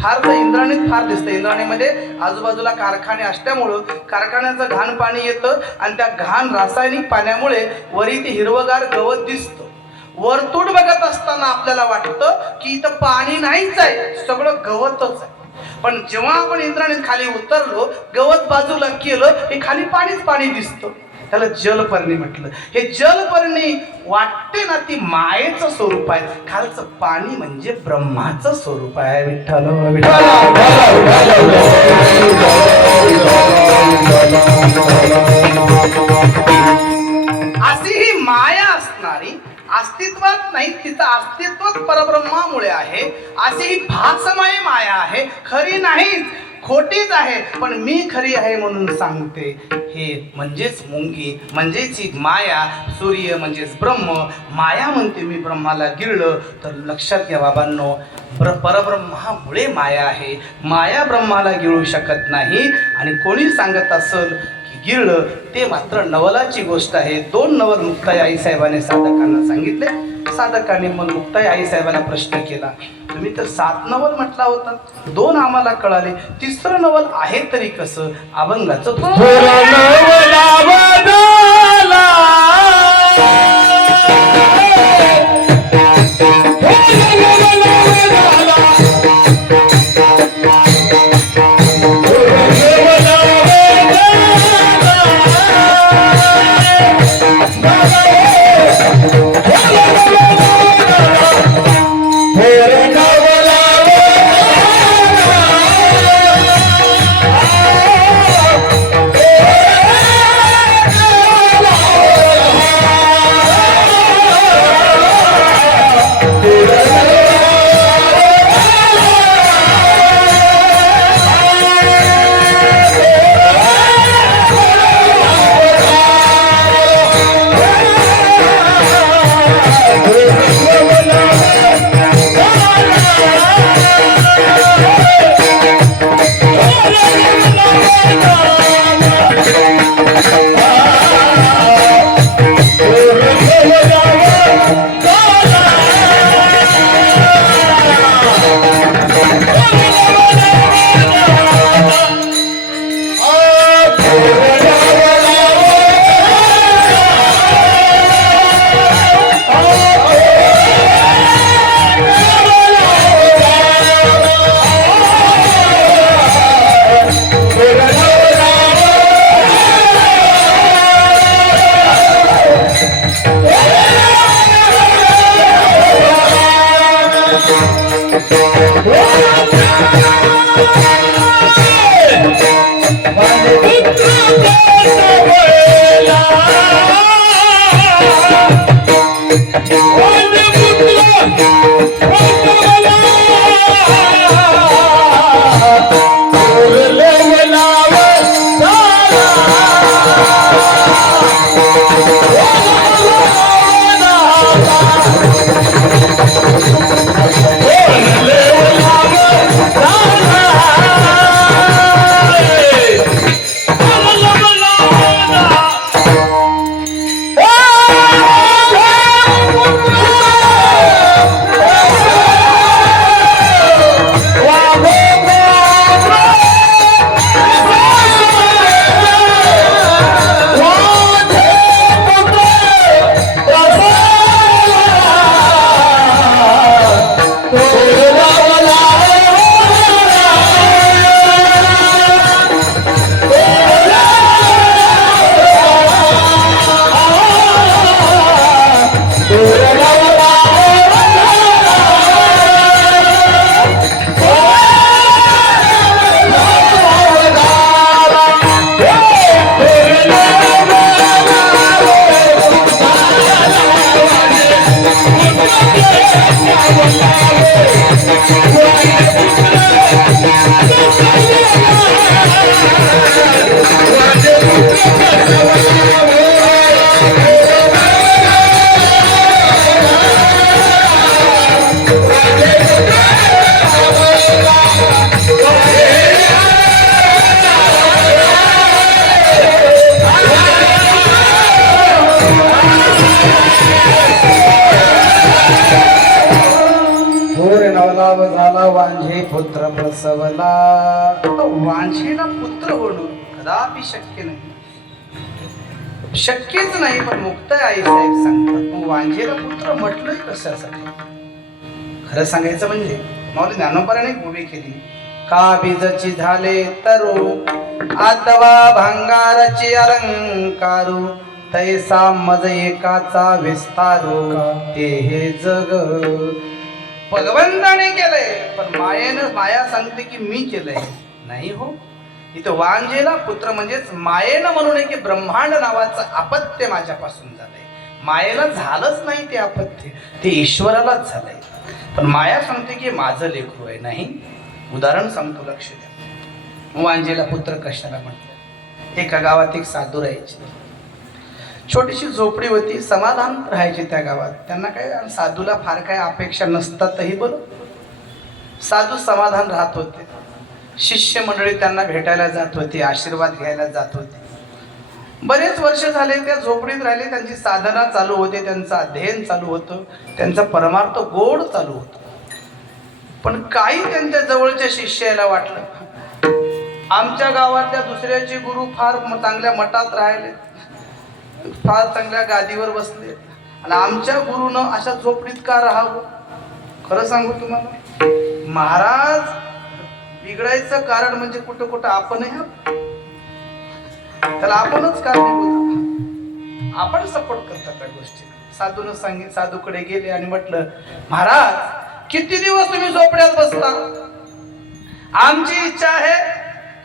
फार तर इंद्रायणीत फार दिसतं. इंद्रायणीमध्ये आजूबाजूला कारखाने असल्यामुळं कारखान्याचं घाण पाणी येतं, आणि त्या घाण रासायनिक पाण्यामुळे वरी ते हिरवगार गवत दिसतं. वरतूड बघत असताना आपल्याला वाटतं की इथं पाणी नाहीच आहे, सगळं गवतच आहे. पण जेव्हा आपण इंद्रायणीत खाली उतरलो, गवत बाजूला केलं की खाली पाणीच पाणी दिसतं. त्याला जलपर्णी म्हटलं. हे जलपर्णी वाटते ना, ती मायेचं स्वरूप आहे. खालचं पाणी म्हणजे ब्रह्माचं स्वरूप आहे. विठ्ठल विठ्ठल. अशी ही माया असणारी, अस्तित्वात नाही, तिचं अस्तित्वच परब्रह्मामुळे आहे. अशी ही भासमय माया आहे, खरी नाहीच, खोटीच आहे, पण मी खरी आहे म्हणून सांगते. हे म्हणजेच मुंगी, म्हणजेच ही माया. सूर्य म्हणजेच ब्रह्म. माया म्हणते मी ब्रह्माला गिळलं. तर लक्षात घ्या बाबांनो, परब्रह्मामुळे माया आहे. माया ब्रह्माला गिळू शकत नाही. आणि कोणी सांगत असेल गिळलं, ते मात्र नवलाची गोष्ट आहे. 2 नवल मुक्ताई आईसाहेबांनी साधकांना सांगितले. साधकांनी मग मुक्ताई आईसाहेबांना प्रश्न केला, तुम्ही तर 7 नवल म्हटला होता, 2 आम्हाला कळाले, 3रं नवल आहे तरी कसं? अभंगाचं वांझे पुत्र प्रसवला. वांझेला पुत्र होणं कदापि शक्य नाही. शक्यच नाही, पण मुक्त आई साहेब सांगतात. मग वांजेला पुत्र म्हटलंय कशासाठी? खरं सांगायचं म्हणजे माऊली ज्ञानोबाने उभी केली. का बीजची झाले तरू अथवा भंगाराची अलंकारू, तैसा मज एकाचा विस्तारू, ते हे जग भगवंताने केलंय, पण मायेनं माया सांगते की मी केलंय. नाही हो, इथं वांजेला पुत्र म्हणजेच मायेनं म्हणू नये की ब्रह्मांड नावाचं अपत्य माझ्यापासून झालंय. मायेला झालंच नाही ते अपत्य, ते ईश्वरालाच झालंय. पण माया सांगते की माझं लेकरू आहे. नाही, उदाहरण सांगतो, लक्ष द्या. वांजेला पुत्र कशाला म्हटलं? एका गावात एक साधू राहायचे. छोटीशी झोपडी होती, समाधान राहायचे त्या गावात. त्यांना काय, साधूला फार काय अपेक्षा नसतातही बरं. साधू समाधान राहत होते. शिष्य मंडळी त्यांना भेटायला जात होती, आशीर्वाद घ्यायला जात होते. बरेच वर्ष झाले त्या झोपडीत राहिले. त्यांची साधना चालू होते, त्यांचं अध्ययन चालू होतं, त्यांचा परमार्थ गोड चालू होतं. पण काही त्यांच्या जवळच्या शिष्याला वाटलं, आमच्या गावातल्या दुसऱ्याचे गुरु फार चांगल्या मठात राहिले, फार चांगल्या गादीवर बसले, आणि आमच्या गुरुनं अशा झोपडीत का राहावं? खरं सांगू तुम्हाला, महाराज बिघडायचं कारण म्हणजे कुठं कुठं आपणही, त्याला आपणच कारणीभूत, आपण सपोर्ट करतात त्या गोष्टी. साधूनं सांगितलं, साधूकडे गेले आणि म्हटलं, महाराज किती दिवस तुम्ही झोपड्यात बसता? आमची इच्छा आहे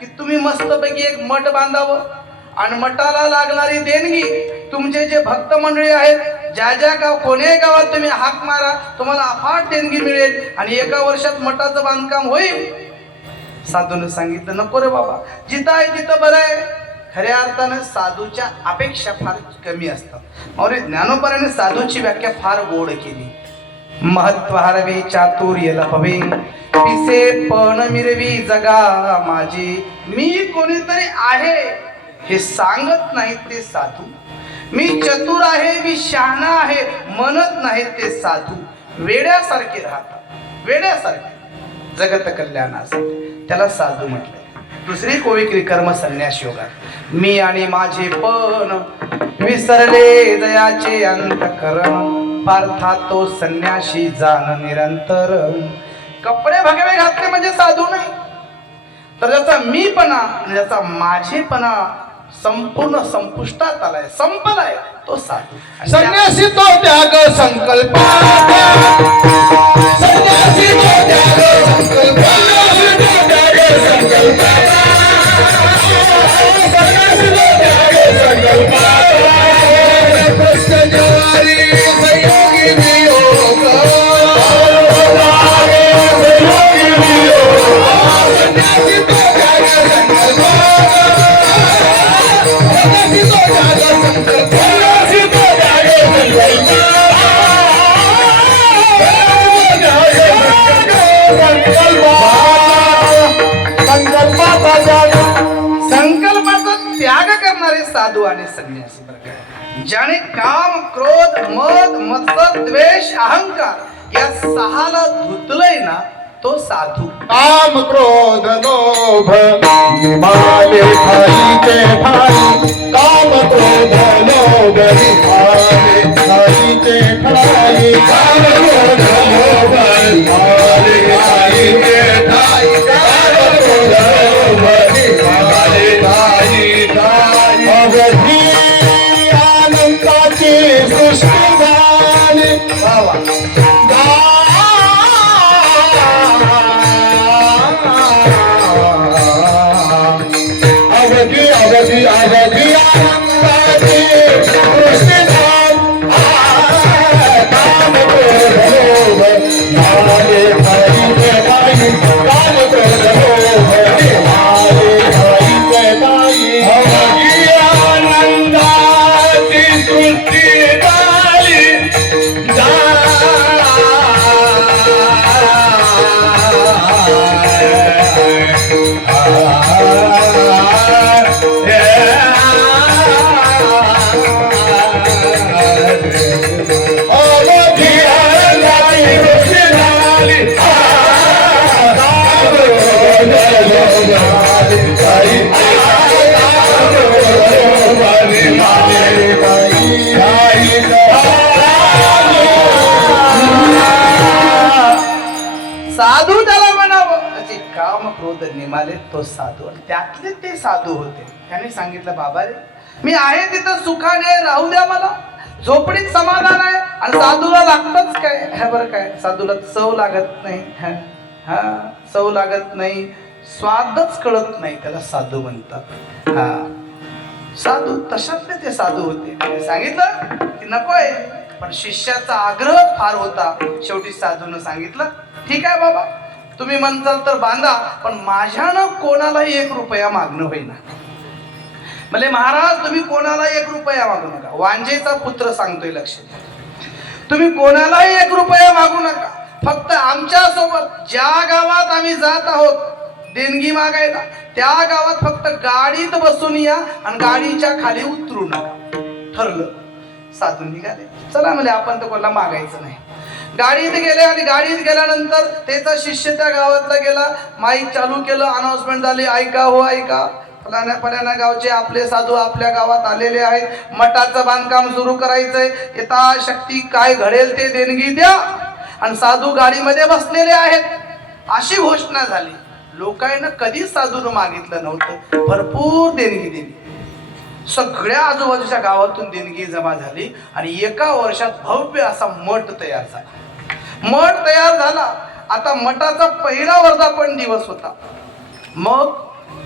की तुम्ही मस्तपैकी एक मठ बांधावं, आणि मठाला लागणारी देणगी तुमचे जे भक्त मंडळी आहेत, ज्या ज्या गाव कोणत्याही गावात तुम्ही हाक मारा, तुम्हाला अफाट देणगी मिळेल आणि एका वर्षात मठाचं बांधकाम होईल. साधूनं सांगितलं, नको रे बाबा, जिथं आहे तिथं बरं आहे. खऱ्या अर्थानं साधूच्या अपेक्षा फार कमी असतात. और ज्ञानोबाने साधूची व्याख्या फार गोड केली. महत्व हरवे चातुर्य लभवे, पिसे पण मिरवी जगा माझी. मी कोणीतरी आहे हे सांगत नाहीत ते साधू. मी चतुर आहे, मी शहाणा आहे म्हणत नाहीत ते साधू. वेड्यासारखे राहतात, वेड्यासारखे, जगत कल्याणासाठी. त्याला साधू म्हटले. दुसरी कोविक्री कर्म संन्यास योगा. मी आणि माझे पण विसरले दयाचे अंतकरण, पार्था तो संन्याशी जाण निरंतर. कपडे भगवे घातले म्हणजे साधू नाही, तर ज्याचा मीपणा आणि ज्याचा माझेपणा संपूर्ण संपुष्टात आलाय, संपलाय, तो साधू. संन्यासी तो त्याग संकल्प, संन्यासी तो त्याग संकल्प, संन्यासी तो त्याग संकल्प, संन्यासी तो त्याग संकल्प. कृष्ण ज्वारी संयोगी वियोग, संयोगी वियोग, संन्यासी तो त्याग संकल्प, संन्यासी तो त्याग संकल्प, संन्यासी तो त्याग संकल्पाचा त्याग करणारे साधू आणि संन्यासी. ज्याने काम, क्रोध, मद, मत्सर, द्वेष, अहंकार या सहाला धुतलंय ना, तो साधू. काम क्रोध लोभ निमाले खाईचे ठाई, काम क्रोध लोभ निमाले खाईचे ठाई, काम क्रोध लोभ निमाले खाईचे ठाई, काम क्रोध लोभ निमाले खाई ठाई. अवधी अनंताची सृष्टी झाली, अवधी अवधी अवधी आनंदाची सृष्टी झाली. काम क्रोध लोभ निमाले खाईचे ठाई, काम क्रोध लोभ निमाले खाईचे ठाई. अवधी आनंदाची सृष्टी झाली, झाली. हिमालय तो साधू, आणि त्यातले ते साधू होते. त्याने सांगितलं, बाबा रे, मी आहे तिथं सुखाने राहू द्या, मला झोपडीत समाधान आहे. आणि साधूला लागतच काय, हा बरं काय, साधूला चव लागत नाही, हा चव लागत नाही, स्वादच कळत नाही, त्याला साधू म्हणतात. हा साधू तशातले ते साधू होते. त्याने सांगितलं की नकोय, पण शिष्याचा आग्रह फार होता. शेवटी साधूनं सांगितलं, ठीक आहे बाबा, तुम्ही म्हणताल तर बांधा, पण माझ्यानं कोणालाही 1 रुपया मागणं होईना. म्हणजे महाराज, तुम्ही कोणाला 1 रुपया मागू नका. वांजेचा पुत्र सांगतोय, लक्ष द्या, तुम्ही कोणालाही 1 रुपया मागू नका. फक्त आमच्या सोबत ज्या गावात आम्ही जात आहोत देणगी मागायला, त्या गावात फक्त गाडीत बसून या आणि गाडीच्या खाली उतरू नका. ठरलं. साधू निघाले. चला म्हणजे आपण तर कोणाला मागायचं नाही. गाडीत गेले आणि गाडीत गेल्यानंतर त्याचा शिष्य त्या गावातला गेला, माईक चालू केलं, अनाउन्समेंट झाली, ऐका हो ऐका, फलाण्या फलाण्या गावचे आपले साधू आपल्या गावात आलेले आहेत, मठाचं बांधकाम सुरू करायचंय, यथाशक्ती काय घडेल ते देणगी द्या. आणि साधू गाडीमध्ये बसलेले आहेत, अशी घोषणा झाली. लोकांना कधीच साधूनं मागितलं नव्हतं, भरपूर देणगी दिली. सगळ्या आजूबाजूच्या गावातून देणगी जमा झाली आणि एका वर्षात भव्य असा मठ तयार झाला. मठ तयार झाला. आता मठाचा पहिला वर्धापन दिवस होता. मग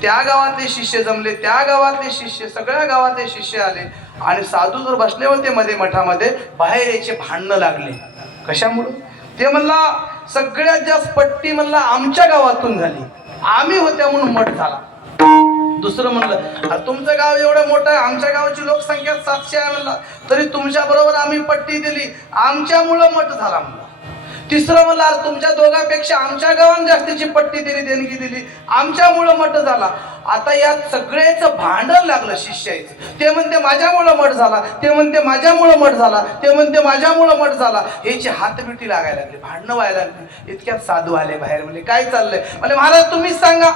त्या गावातले शिष्य जमले, त्या गावातले शिष्य, सगळ्या गावातले शिष्य आले आणि साधू जर बसले होते मध्ये मठामध्ये, बाहेर यायचे भांडणं लागले. कशामुळे? ते म्हणला सगळ्यात जास्त पट्टी म्हणला आमच्या गावातून झाली, आम्ही होत्या म्हणून मठ झाला. दुसरं म्हणलं, तुमचं गाव एवढं मोठं आहे, आमच्या गावाची लोकसंख्या 700 आहे म्हणला, तरी तुमच्या बरोबर आम्ही पट्टी दिली, आमच्यामुळं मठ झाला म्हणला. तिसरं म्हणलं, तुमच्या दोघांपेक्षा आमच्या गावाने जास्तीची पट्टी दिली, देणगी दिली, आमच्यामुळं मठ झाला. आता यात सगळ्याचं भांडण लागलं शिष्याचं. ते म्हणते माझ्यामुळं मठ झाला, ते म्हणते माझ्यामुळं मठ झाला, ते म्हणते माझ्यामुळं मठ झाला. याची हातबिटी लागायला लागली, भांडणं व्हायला लागली. इतक्यात साधू आले बाहेर. म्हणजे काय चाललंय? म्हणजे महाराज तुम्हीच सांगा,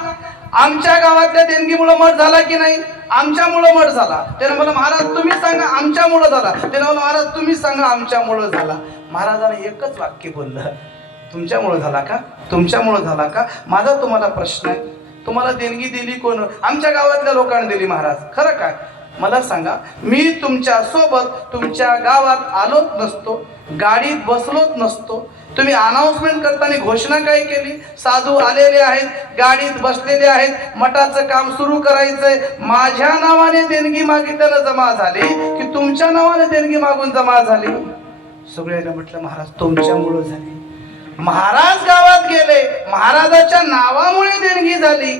आमच्या गावातल्या देणगीमुळं मठ झाला की नाही? आमच्यामुळं मठ झाला. त्यानं मला, महाराज तुम्ही सांगा, आमच्यामुळं झाला. त्यानं मला, महाराज तुम्ही सांगा, आमच्यामुळं झाला. महाराजांनी एकच वाक्य बोललं, तुमच्यामुळं झाला का? तुमच्यामुळं झाला का? माझा तुम्हाला प्रश्न आहे, तुम्हाला देणगी दिली कोण? आमच्या गावातल्या लोकांनी दिली. महाराज खरं काय? मला सांगा, मी तुमच्या सोबत तुमच्या गावात आलोच नसतो, गाडीत बसलोच नसतो. तुम्ही अनाउन्समेंट करताना घोषणा काय केली? साधू आलेले आहेत, गाडीत बसलेले आहेत, मठाचं काम सुरू करायचंय, माझ्या नावाने देणगी मागितल्यानं जमा झाली की तुमच्या नावाने देणगी मागून जमा झाली? सगळ्यांना म्हटलं, महाराज तुमच्यामुळं झाली. महाराज गावात गेले, महाराजाच्या नावामुळे देणगी झाली.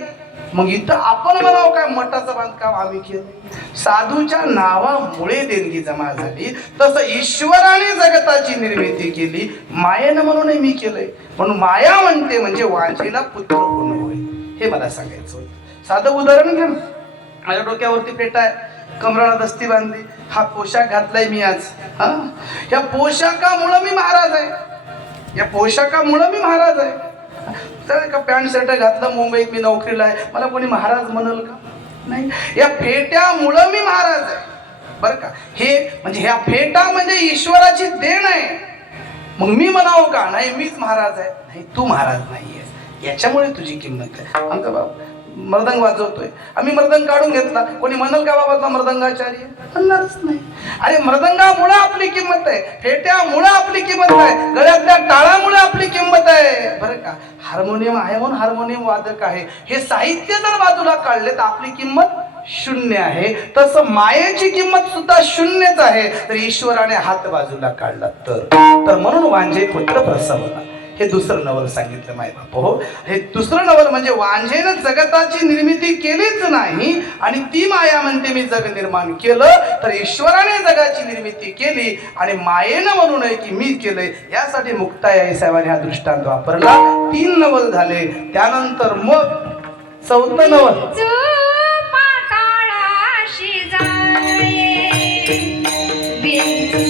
मग इथं आपण म्हणावं काय, मठाचं बांधकाम आम्ही केलं, साधूच्या नावामुळे देणगी जमा झाली. तसं ईश्वराने जगताची निर्मिती केली, मायेनं म्हणून मी केलंय. म्हणून माया म्हणते म्हणजे वांजेला पुत्र होणं होय, हे मला सांगायचं होतं. साधं उदाहरण घ्या. माझ्या डोक्यावरती पेटा आहे, कमराला दस्ती बांधली, हा पोशाख घातलाय मी आज. या पोशाखामुळं मी महाराज आहे, या पोशाखामुळं मी महाराज आहे. तर का पॅन्ट शर्ट घातलं, मुंबईत मी नोकरीला आहे, मला कोणी महाराज म्हणल का? नाही. या फेट्यामुळं मी महाराज आहे, बरं का? हे म्हणजे ह्या फेटा म्हणजे ईश्वराची देण आहे. मग मी म्हणावं का? नाही, मीच महाराज आहे. नाही, तू महाराज नाहीयेस, याच्यामुळे तुझी किंमत आहे. आमचा बाप मृदंग वाजवतोय, आम्ही मृदंग काढून घेतला, कोणी म्हणल का बाबा मृदंगाचार्य? म्हणणारच नाही. अरे मृदंगामुळे आपली किंमत आहे, फेट्यामुळे आपली किंमत आहे, गळ्यातल्या टाळामुळे आपली किंमत आहे, बरं का? हार्मोनियम आहे म्हणून हार्मोनियम वादक आहे, हे साहित्य जर बाजूला काढले तर आपली किंमत शून्य आहे. तसं मायेची किंमत सुद्धा शून्यच आहे. तर ईश्वराने हात बाजूला काढला तर म्हणून वांजे पुत्र प्रसवला. हे दुसरं नवल सांगितलं माय बाप हो. हे दुसरं नवल म्हणजे वांझेनं जगताची निर्मिती केलीच नाही आणि ती माया म्हणते मी जग निर्माण केलं, तर ईश्वराने जगाची निर्मिती केली आणि मायेनं म्हणू नये की मी केलंय. यासाठी मुक्ताई साहेबांनी हा दृष्टांत वापरला. 3 नवल झाले. त्यानंतर मग 4थं नवल, पाताळाशी जाये बिंदू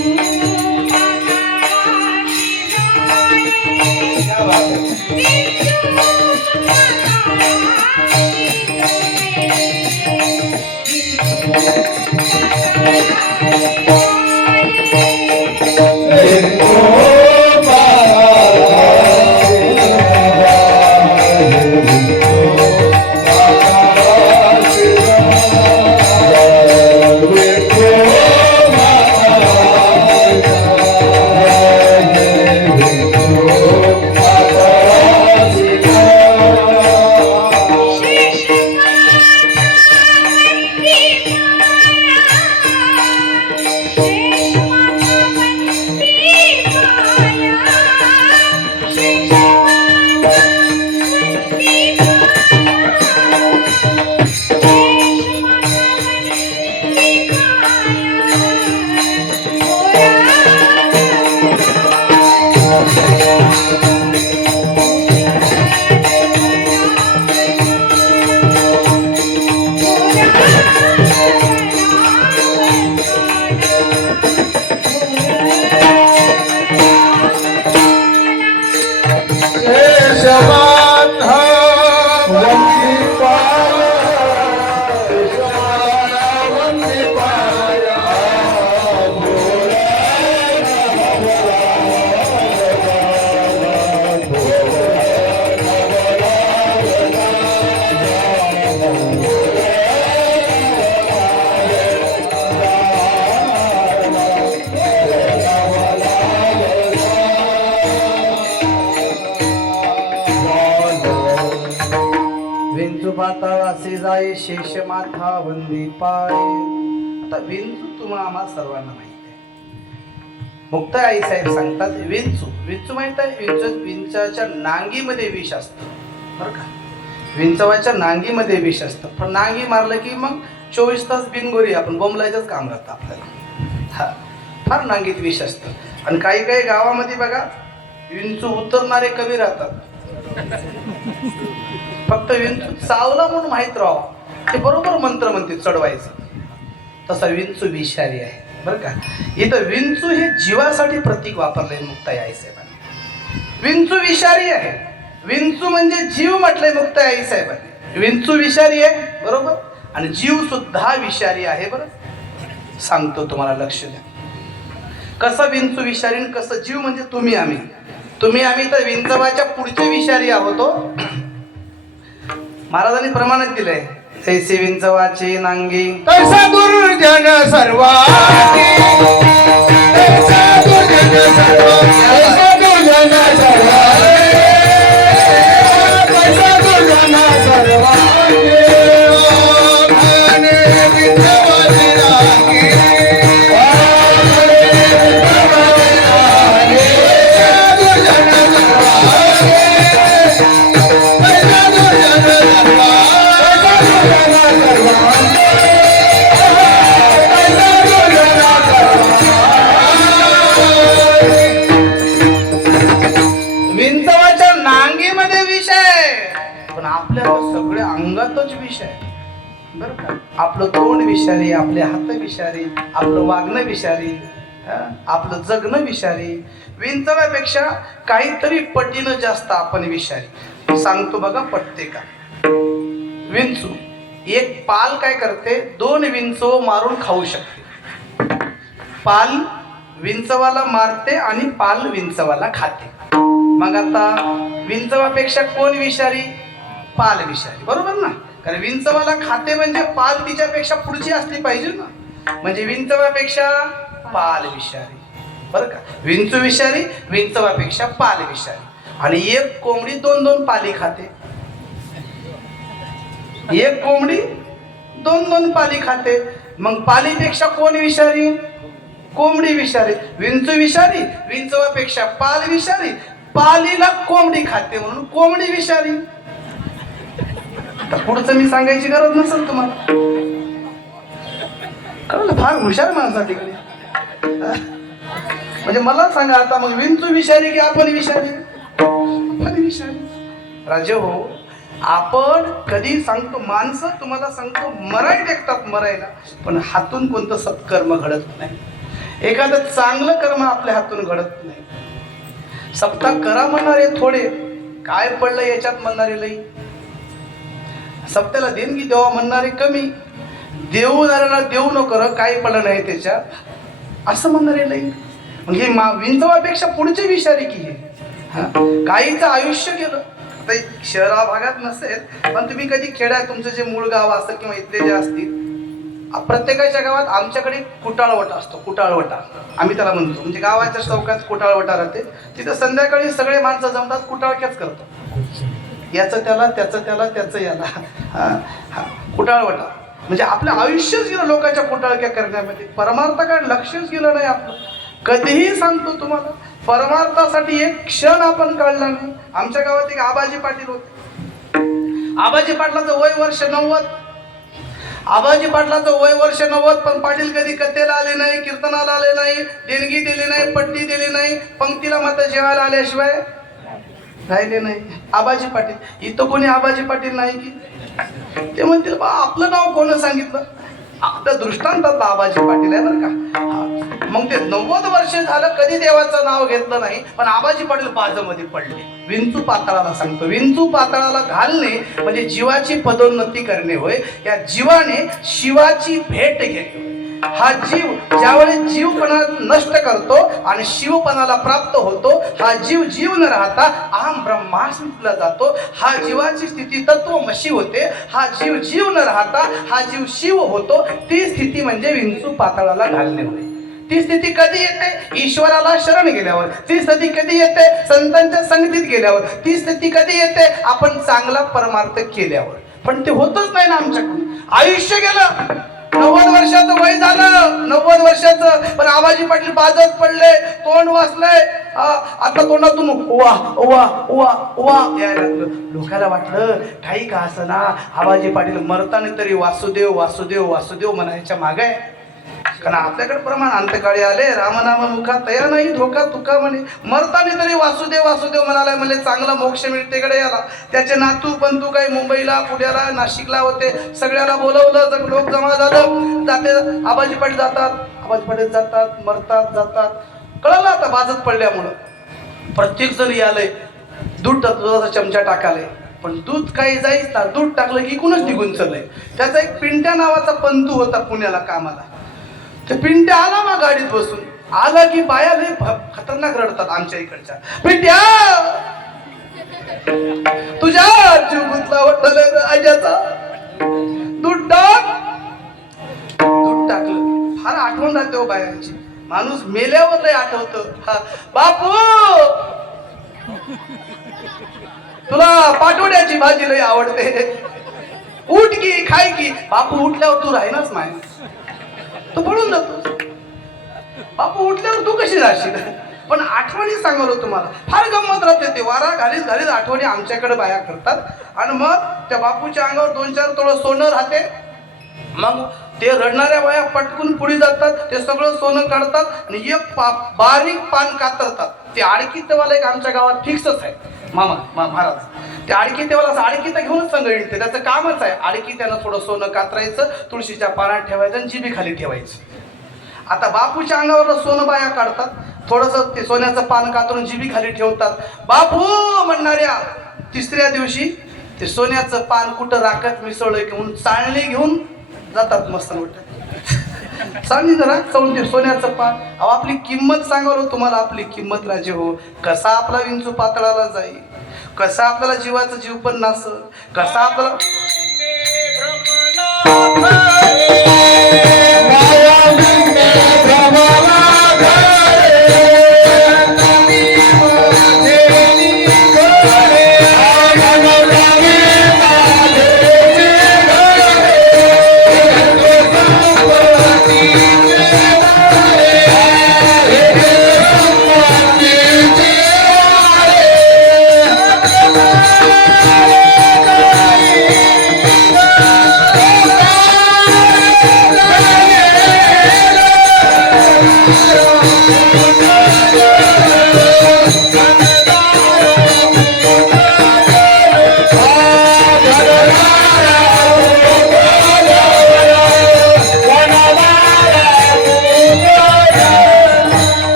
जाय शेषमाथा वंदी पाये. आता विंचू तुम्हा आम्हा सर्वांना माहिती आहे. मुक्ताई आई साहेब सांगतात विंचू माहित आहे. विंचाच्या नांगीमध्ये विष असतं बरं का. विंचवाच्या नांगीमध्ये विष असतं. पण नांगी मारलं की मग 24 तास बिनगोरी आपण बोंबलायचंच काम राहतं आपल्याला. हा फार नांगीत विष असतं. आणि काही काही गावामध्ये बघा विंचू उतरणारे कमी राहतात. फक्त विंचू चावला म्हणून माहीत राहावं ते बरोबर मंत्र म्हणते चढवायचं. तसा विंचू विषारी आहे बरं का. इथं विंचू हे जीवासाठी प्रतीक वापरलंय मुक्ताई आई साहेबांनी. विंचू विषारी आहे. विंचू म्हणजे जीव म्हटलंय मुक्ताई आई साहेबांनी. विंचू विषारी आहे बरोबर आणि जीव सुद्धा विषारी आहे. बरं सांगतो तुम्हाला लक्ष द्या. कसं विंचू विषारी आणि कसं जीव म्हणजे तुम्ही आम्ही तर विंचवाच्या पुढचे विषारी आहोत. महाराजांनी प्रमाणात दिलंय तैसे विंचवाचे नांगी तैसा दुर्जन सर्वांगी. तैसा दुर्जन सर्वांगी. तैसा दुर्जन सर्वांगी. तैसा दुर्जन सर्वांगी. आने विंचवाची नांगी. विंचवाच्या नांगीमध्ये विष आहे पण आपल्या सगळ्या अंगातच विष आहे बरं का. आपलं तोंड विषारी, आपले हात विषारी, आपलं वागणं विषारी, आपलं जगणं विषारी. विंचवापेक्षा काहीतरी पटीनं जास्त आपण विषारी. सांगतो बघा पटते का. विंचू एक पाल काय करते 2 विंचव मारून खाऊ शकते. पाल विंचवाला मारते आणि पाल विंचवाला खाते. मग आता विंचवापेक्षा कोण विषारी. पाल विषारी बरोबर ना. कारण विंचवाला खाते म्हणजे पाल तिच्यापेक्षा पुढची असली पाहिजे ना. म्हणजे विंचवापेक्षा पाल विषारी बरं का. विंचू विषारी विंचवापेक्षा पाल विषारी. आणि एक कोंबडी 2 पाली खाते. एक कोंबडी 2 पाली खाते. मग पालीपेक्षा कोण विषारी. कोंबडी विषारी. विंचू विषारी विंचवापेक्षा पाल विषारी. पालीला कोंबडी खाते म्हणून कोंबडी विषारी. तर पुढचं मी सांगायची गरज नसेल तुम्हाला. कळलं. फार हुशार माणसा तिकडे. म्हणजे मला सांगा आता मग विंचू विषारी की आपण विषारी. आपण विषारी. राजे हो आपण कधी सांगतो माणसं तुम्हाला सांगतो मराय टेकतात मरायला पण हातून कोणतं सत्कर्म घडत नाही. एखादं चांगलं कर्म आपल्या हातून घडत नाही. सप्ताह करा म्हणणारे थोडे काय पडलं याच्यात म्हणणारे लई. सप्त्याला देणगी देवा म्हणणारे कमी. देऊदाराला देऊ नको काय पडलं नाही त्याच्यात असं म्हणणारे लई. मग हे विंचवापेक्षा पुढचे विषारी की हे. काहीचं आयुष्य गेलं. आता शहरा भागात नसेल पण तुम्ही कधी खेड्यात तुमचं जे मूळ गाव असेल किंवा इथले जे असतील प्रत्येकाच्या गावात आमच्याकडे कुटाळवटा असतो. कुटाळवटा आम्ही त्याला म्हणतो. म्हणजे गावाच्या चौकात कुटाळवटा राहते. तिथं संध्याकाळी सगळे माणसं जमतात कुटाळक्याच करतात. याचं त्याला त्याचं त्याला त्याचं याला. कुटाळवटा म्हणजे आपलं आयुष्यच गेलं लोकांच्या कुटाळक्या करण्यामध्ये. परमार्थाकडे लक्षच गेलं नाही आपलं. कधीही सांगतो तुम्हाला परमार्थासाठी एक क्षण आपण काढला नाही. आमच्या गावात एक आबाजी पाटील होते. आबाजी पाटलाचं वय वर्ष 90. आबाजी पाटलाचं वय वर्ष 90 पण पाटील कधी कथेला आले नाही, कीर्तनाला आले नाही, देणगी दिली नाही, पट्टी दिली नाही, पंक्तीला मात्र जेवायला आल्याशिवाय राहिले नाही. आबाजी पाटील. इथं कोणी आबाजी पाटील नाही की. ते म्हणतील बा आपलं नाव कोण सांगितलं. आपल्या दृष्टांतातला आबाजी पाटील आहे बरं का. मग ते 90 वर्ष झालं कधी देवाचं नाव घेतलं नाही पण आबाजी पाटील बाजूमध्ये पडले. विंचू पाताळाला सांगतो. विंचू पाताळाला घालणे म्हणजे जीवाची पदोन्नती करणे होय. या जीवाने शिवाची भेट घेणे. हा जीव ज्यावेळेस जीवपणा नष्ट करतो आणि शिवपणाला प्राप्त होतो हा जीव जीव न राहता अहम ब्रह्मास्मीला जातो. हा जीवाची स्थिती तत्वमशी होते. हा जीव जीव न राहता हा जीव शिव होतो. ती स्थिती म्हणजे विंचू पाताळाला घालणे होय. ती स्थिती कधी येते. ईश्वराला शरण गेल्यावर. ती स्थिती कधी येते. संतांच्या संगतीत गेल्यावर. ती स्थिती कधी येते. आपण चांगला परमार्थ केल्यावर. पण ते होतच नाही ना आमच्याकडून. आयुष्य गेलं, 90 वर्षाचं वय झालं, 90 वर्षाचं, पण आबाजी पाटील बाजत पडले, तोंड वाचलंय. आता तोंडातून उवा उवा उवा उवा यायला लागलं. लोकांना वाटलं काही का असं ना आबाजी पाटील मरताना तरी वासुदेव वासुदेव वासुदेव म्हणायच्या मागे आहे. कारण आपल्याकडे प्रमाण अंतकाळी आले, रामनाम मुखा तया नाही धोका तुका म्हणे, मरताना तरी वासुदेव वासुदेव म्हणालाय, म्हणजे चांगला मोक्ष मिळते कडे याला. त्याचे नातू पंतू काही मुंबईला पुण्याला नाशिकला होते, सगळ्याला बोलवलं, लोक जमा झालं, जाते. आबाजी पाटील जातात, आबाजी पाटील जातात, मरतात जातात. कळलं आता बाजत पडल्यामुळं प्रत्येक जण यालय दुधाचा चमचा टाकाले, पण दूध काही जाईच ना, दूध टाकलं की इकूनच निघून चाललंय. त्याचा एक पिंट्या नावाचा पंतू होता पुण्याला कामाला. ते पिंट्या आला मग गाडीत बसून, आला की बाया लय खतरनाक रडतात आमच्या इकडच्या. पिंट्या तुझ्या जीव गुंतला वाटलं आज्याचा, दूध टाक. दूध टाकलं, फार आठवण राहते हो बायांची. माणूस मेल्यावर लय आठवतं. बापू तुला पाठवड्याची भाजी लय आवडते, उठ की खाय की. बापू उठल्यावर तू राहीनाच माय, तू पळून जातो. बापू उठल्यावर तू कशी जाशील. पण आठवणी सांगलो तुम्हाला, फार गंमत राहते. ते वारा घालीत घालीत आठवणी आमच्याकडे बाया करतात. आणि मग त्या बापूच्या अंगावर 2-4 तोळं सोनं राहते. मग ते रडणाऱ्या बाया पटकून पुढे जातात, ते सगळं सोनं काढतात आणि एक बारीक पान कातरतात. ते आडकीतवाला एक आमच्या गावात फिक्सच आहे, मामा महाराज. ते आडकीतेवाला आडकीता घेऊनच संग येते, त्याचं कामच आहे. आडकीत्यानं थोडं सोनं कातरायचं, तुळशीच्या पानात ठेवायचं आणि जिबी खाली ठेवायचं. आता बापूच्या अंगावर सोनं बाया काढतात, थोडंसं ते सोन्याचं पान कातरून जिबी खाली ठेवतात. बापू म्हणणाऱ्या 3ऱ्या दिवशी ते सोन्याचं पान कुठं राखत मिसळलं घेऊन चाळणी घेऊन जातात. मस्त वाटत चाळणी जरा चळून ते सोन्याचं पान. अहो आपली किंमत सांगालो तुम्हाला, आपली किंमत राजे हो. कसा आपला विंचू पातळाला जाईल, कसा आपल्याला जीवाचा जीव पण नासल, कसा आपल्याला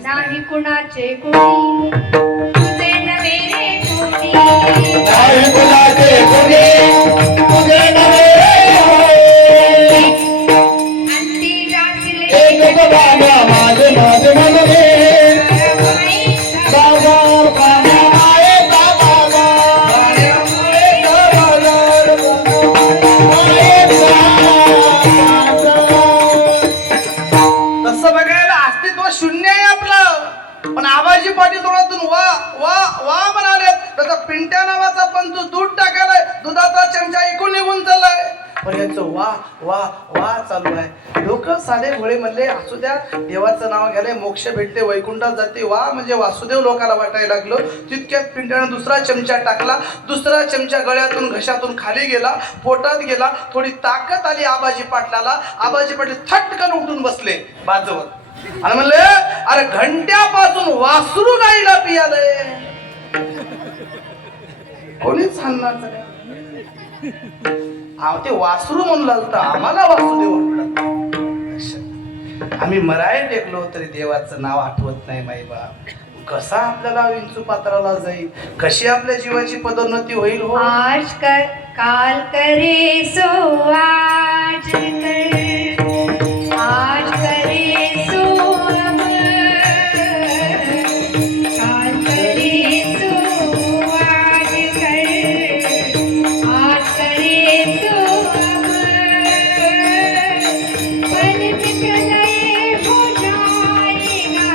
नाही कुणाचे कोणी, तुझे नवे रे कोणी. नाही कुणाचे कोणी, तुझे नवे रे. अंती जासिले एक बाबा माझे माझे मनवे, बाबा बाबा माये बाबा माये तसं बघायला अस्तित्व शून्य आहे आपलं. पण आबाजी पाटील तोंडातून वा वा वा म्हणाले. त्याचा पिंट्या नावाचा पण तू दूध टाकायलाय, दुधाचा चमचा इकून निघून चाललाय. पण याचं वा वा वा चालू आहे. लोक साधे भोळे म्हणले असू द्या, देवाचं नाव घ्यायला मोक्ष भेटते, वैकुंठात जाते, वा म्हणजे वासुदेव लोकाला वाटायला लागलो. तितक्यात पिंट्यानं दुसरा चमचा टाकला. दुसरा चमचा गळ्यातून घशातून खाली गेला, पोटात गेला. थोडी ताकद आली आबाजी पाटलाला. आबाजी पाटील थटकन उठून बसले बाजूवर आणि म्हणले, अरे घंट्यापासून वासरू गाईला पियालय, कोणीच सांगणार नाही. ते वासरू म्हणू लागतं, आम्हाला वासुदेव म्हटलं. आम्ही मराय टेकलो तरी देवाचं नाव आठवत नाही माई बाप. कसा आपल्याला विंचू पात्राला जाईल, कशी आपल्या जीवाची पदोन्नती होईल हो. आज कर काल करे सो आज कर, आज करे सो अब, काल करे सो आज कर, आज करे सो अब, पल में प्रलय हो जाएगा,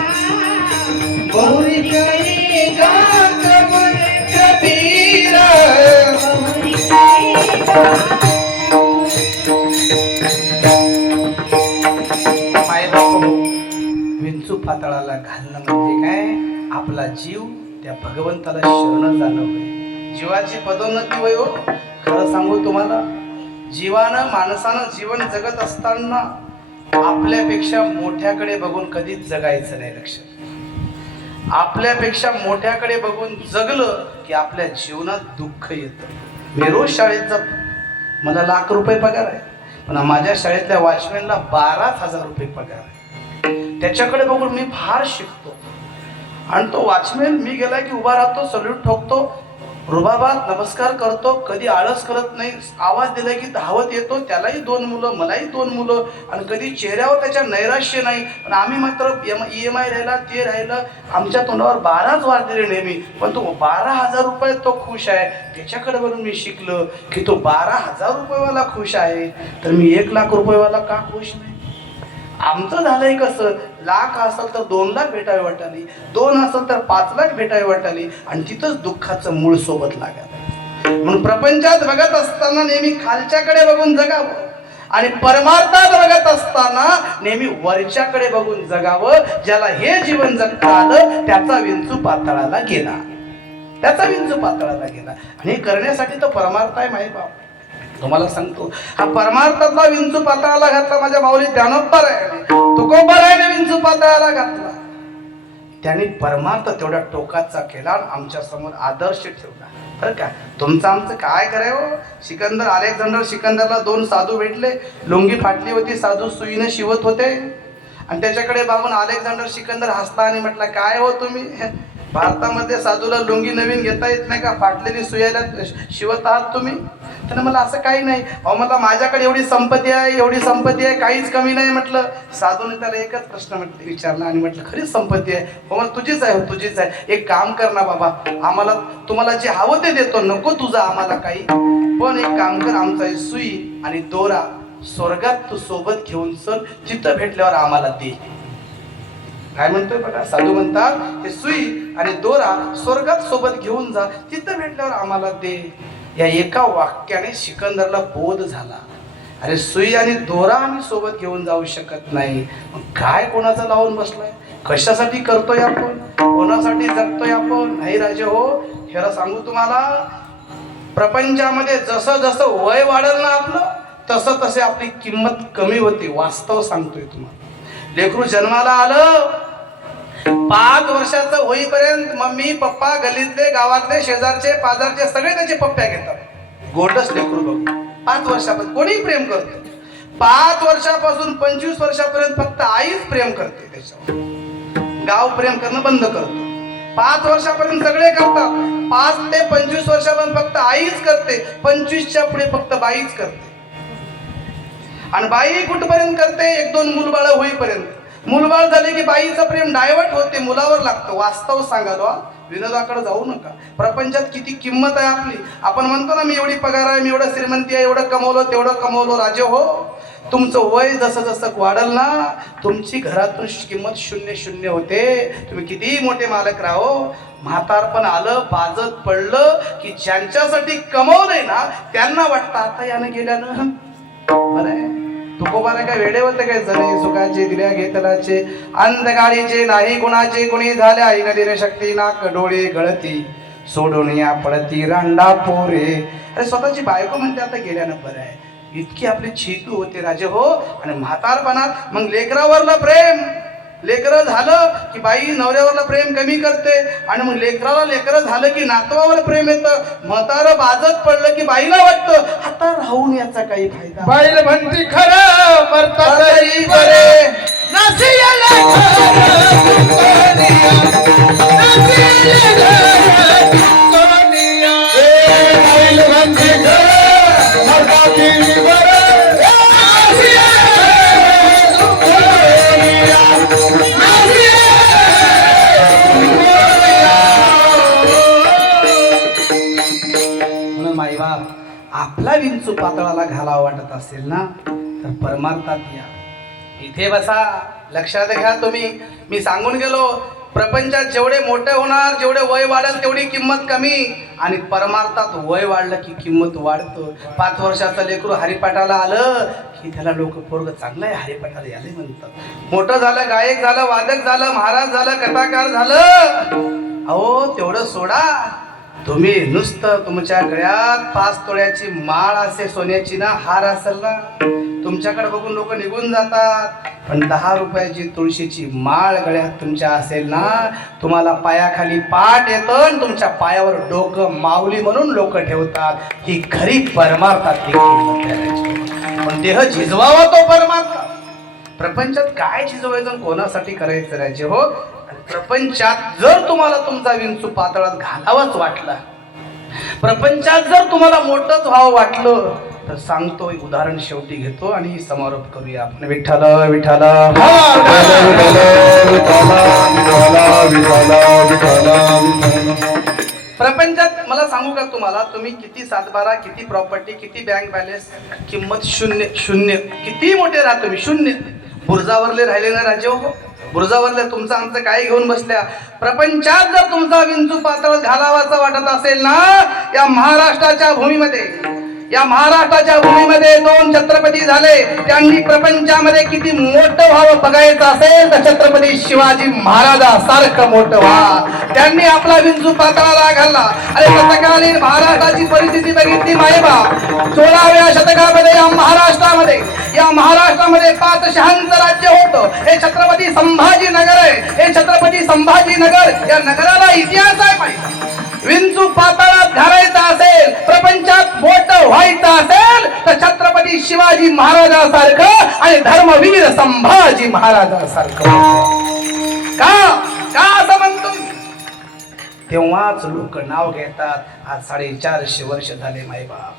घालणं म्हणजे काय, आपला जीव त्या भगवंताला शरण जाणं होय. जीवाची पदोन्नती होय हो. खरं सांगू तुम्हाला, जीवानं माणसानं जीवन जगत असताना आपल्यापेक्षा मोठ्याकडे बघून कधीच जगायचं नाही. लक्षात, आपल्यापेक्षा मोठ्याकडे बघून जगलं की आपल्या जीवनात दुःख येतं. मी रोज शाळेत जातो, मला ₹1,00,000 पगार आहे, पण माझ्या शाळेतल्या वॉचमॅनला 12,000 रुपये पगार आहे. त्याच्याकडे बघून मी फार शिकतो. आणि तो वॉचमॅन मी गेला की उभा राहतो, सल्यूट ठोकतो, रुबाबात नमस्कार करतो, कधी आळस करत नाही. आवाज दिला की धावत येतो. त्यालाही 2 मुलं, मलाही 2 मुलं, आणि कधी चेहऱ्यावर त्याच्या नैराश्य नाही. पण आम्ही मात्र EMI राहिला, ते राहिलं, आमच्या तोंडावर 12च वार दिले नेहमी, पण तो 12,000 रुपये तो खुश आहे. त्याच्याकडे बघून मी शिकलो की तो 12,000 रुपयेवाला खुश आहे, तर मी 1,00,000 रुपयेवाला का खुश नाही? आमचं झालंय कसं, लाख असेल तर 2 लाख भेटावे वाटाली, 2 असेल तर 5 लाख भेटावे वाटाली, आणि तिथंच दुःखाचं मूळ सोबत लागायला. म्हणून प्रपंचात बघत असताना नेहमी खालच्याकडे बघून जगावं, आणि परमार्थात बघत असताना नेहमी वरच्याकडे बघून जगावं. ज्याला हे जीवन जगता आलं त्याचा विंचू पाताळाला गेला, त्याचा विंचू पाताळाला गेला. आणि हे करण्यासाठी तो परमार्थ आहे माही बाप. तुम्हाला सांगतो, हा परमार्थातला विंचू पाताळाला घातला माझ्या माऊली ज्ञानोबरायाने, तुकोबरायाने विंचू पाताळाला घातला. त्याने परमार्थ तेवढ्या टोकाचा केला आणि आमच्या समोर आदर्श ठेवला. बरं का, तुमचं आमचं काय करावं. सिकंदर, अलेक्झांडर सिकंदरला 2 साधू भेटले, लुंगी फाटली होती, साधू सुईने शिवत होते, आणि त्याच्याकडे बघून अलेक्झांडर सिकंदर हसला आणि म्हटलं, काय हो तुम्ही, भारतामध्ये साधूला लुंगी नवीन घेता येत नाही का, फाटलेली सुयाला शिवत आहात तुम्ही? त्यानं मला असं काही नाही. अहो मला माझ्याकडे एवढी संपत्ती आहे, एवढी संपत्ती आहे, काहीच कमी नाही म्हटलं. साधूने त्याला एकच प्रश्न विचारला आणि म्हटलं, खरीच संपत्ती आहे? हो मला तुझीच आहे, तुझीच आहे. एक काम कर ना बाबा, आम्हाला तुम्हाला जे हवं ते देतो, नको तुझं आम्हाला काही, पण एक काम कर, आमचा सुई आणि दोरा स्वर्गात तू सोबत घेऊन चल, तिथं भेटल्यावर आम्हाला दे. काय म्हणतोय बघा, साधू म्हणतात, हे सुई आणि दोरा स्वर्गात सोबत घेऊन जा, तिथं भेटल्यावर आम्हाला दे. या एका वाक्याने सिकंदरला बोध झाला, अरे सुई आणि दोरा आम्ही सोबत घेऊन जाऊ शकत नाही, मग काय कोणाचं लावून बसलाय, कशासाठी करतोय आपण, कोणासाठी जगतोय आपण? नाही राजे हो, ह्याला सांगू तुम्हाला, प्रपंचामध्ये जसं जसं वय वाढल ना आपलं, तसं तसे आपली किंमत कमी होते. वास्तव सांगतोय तुम्हाला. लेकरू जन्माला आलं, 5 वर्षाचं होईपर्यंत मम्मी पप्पा, गल्लीतले, गावातले, शेजारचे, पाजारचे सगळे त्याचे पप्प्या घेतात. गोडच लेकरू बघ. 5 वर्षापासून कोणीही प्रेम करतो. 5 वर्षापासून 25 वर्षापर्यंत फक्त आईच प्रेम करते. त्याच्यावर गाव प्रेम करणं बंद करतो. 5 वर्षापर्यंत सगळे करतात. 5 ते 25 वर्षापर्यंत फक्त आईच करते. 25च्या पुढे फक्त बाईच करते. आणि बाई कुठपर्यंत करते, 1-2 मुलबाळ होईपर्यंत. मुलबाळ झाले की बाईचं प्रेम डायव्हर्ट होते, मुलावर लागतं. वास्तव सांगालो, विनोदाकडे जाऊ नका. प्रपंचात किती किंमत आहे आपली. आपण म्हणतो ना, मी एवढी पगार आहे, मी एवढं श्रीमंती आहे, एवढं कमवलं, तेवढं कमवलं. राजे हो, तुमचं वय जसं जसं वाढल ना, तुमची घरातून किंमत 0-0 होते. तुम्ही कितीही मोठे मालक राहो, म्हातारपण आलं, बाजत पडलं की ज्यांच्यासाठी कमवलंय ना, त्यांना वाटतं आता यानं गेल्यानं बरं. तुकोबारा काय वेडे होते काय, जणे सुखाचे दिल्या घेतलाचे, अंधगाडीचे नाही कुणाचे, कुणी झाल्या आई नदीने शक्ती, नाक डोळे गळती, सोडून या पडती रांडा पोरे. अरे स्वतःची बायको म्हणते आता गेल्यानं बरं आहे. इतकी आपली चेतू होते राजे हो. आणि म्हातारपणात मग लेकरावरला प्रेम, लेकरं झालं की बाई नवऱ्यावरला प्रेम कमी करते, आणि मग लेकरं झालं की नातवावर प्रेम येतं. म्हातारं बाजत पडलं की बाईला वाटतं आता राहून याचा काही फायदा. बाईल म्हणती खरं, मरता तरी बरे, नसियला खरं दुकानिया, नसियला खरं दुकानिया. बाईल म्हणती खरं, मरता तरी बरे, आपला विंचू पातळाला घालावा वाटत असेल ना, तर परमार्थात या, इथे बसा. लक्षात घ्या तुम्ही, मी सांगून गेलो, प्रपंचात जेवढे मोठे होणार, जेवढे वय वाढेल तेवढी किंमत कमी, आणि परमार्थात वय वाढलं की किंमत वाढतं. 5 वर्षाचं लेकरू हरिपाठाला आलं की त्याला लोक पोरग चांगलं आहे हरिपाठाला याले म्हणतात. मोठं झालं, गायक झालं, वादक झालं, महाराज झालं, कथाकार झालं, अहो तेवढं सोडा. तुम्ही नुसतं तुमच्या गळ्यात 5 तोळ्याची माळ असे सोन्याची ना, हार असेल ना, तुमच्याकडे बघून लोक निघून जातात. पण 10 रुपयाची तुळशीची माळ गळ्यात तुमच्या असेल ना, तुम्हाला पायाखाली पाठ येतं आणि तुमच्या पायावर डोकं माऊली म्हणून लोक ठेवतात. ही खरी परमार्थातली किंमत आहे. पण देह झिजवावा तो परमार्थ. प्रपंचात काय झिजवायचं, कोणासाठी करायचं राजे हो. प्रपंचात जर तुम्हाला तुमचा विंचू पातळात घालावाच वाटला, प्रपंचात जर तुम्हाला मोठंच व्हावं वाटलं, तर सांगतो एक उदाहरण शेवटी घेतो आणि समारोप करूया आपण. विठ्ठल विठ्ठल प्रपंचात मला सांगू का तुम्हाला, तुम्ही किती 7-12, किती प्रॉपर्टी, किती बँक बॅलन्स, किंमत शून्य शून्य. किती मोठे राहा तुम्ही, शून्य. बुर्जावरले राहिले ना राजे हो, बुर्जावरले तुमचं आमचं काय घेऊन बसल्या. प्रपंचात जर तुमचा विंचू पातळ घालावाचा वाटत असेल ना, या महाराष्ट्राच्या भूमीमध्ये, या महाराष्ट्राच्या भूमीमध्ये 2 छत्रपती झाले. त्यांनी प्रपंचामध्ये किती मोठं व्हावं बघायचं असेल तर छत्रपती शिवाजी महाराजासारखं मोठं व्हा. त्यांनी आपला विंचू पातळाला घालला. आणि तत्कालीन महाराष्ट्राची परिस्थिती बघितली मायबा. 16व्या शतकामध्ये या महाराष्ट्रामध्ये 5 शहांचं राज्य होतं. हे छत्रपती संभाजीनगर आहे. हे छत्रपती संभाजीनगर, या नगराला इतिहास आहे माहिती. विंचू पाताळात घालायचा असेल, प्रपंचात मोठं व्हायचं असेल तर छत्रपती शिवाजी महाराजासारखं आणि धर्मवीर संभाजी महाराजासारखं. का असं म्हणतो? तेव्हाच लोक नाव घेतात. आज 450 वर्ष झाले मायबाप,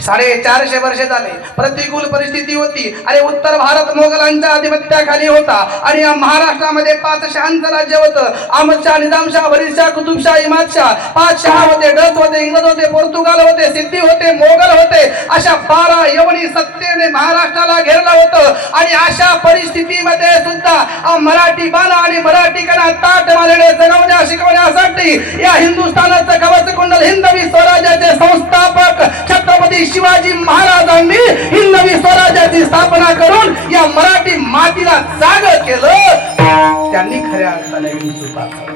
450 वर्ष झाले. प्रतिकूल परिस्थिती होती. अरे उत्तर भारत मोगलांच्या आधिपत्याखाली होता आणि या महाराष्ट्रामध्ये 5 शहांचं राज्य होतं. अहमदशाह, निजामशाह, वरीदशाह, कुतुबशाह, इमादशाह. 5 शहा होते. डच होते, इंग्रज होते, पोर्तुगाल होते, सिद्धी होते, मोगल होते. अशा 12 यवनी सत्तेने महाराष्ट्राला घेरलं होतं. आणि अशा परिस्थितीमध्ये सुद्धा मराठी बाणा आणि मराठीकरांना ताट मारणे जगवण्या शिकवण्यासाठी या हिंदुस्थानाचं कवच कुंडल हिंदवी स्वराज्याचे संस्थापक छत्रपती शिवाजी महाराजांनी हिंदवी स्वराज्याची स्थापना करून या मराठी मातीला जागं केलं. त्यांनी खऱ्या अर्थाने विंचू पातळ.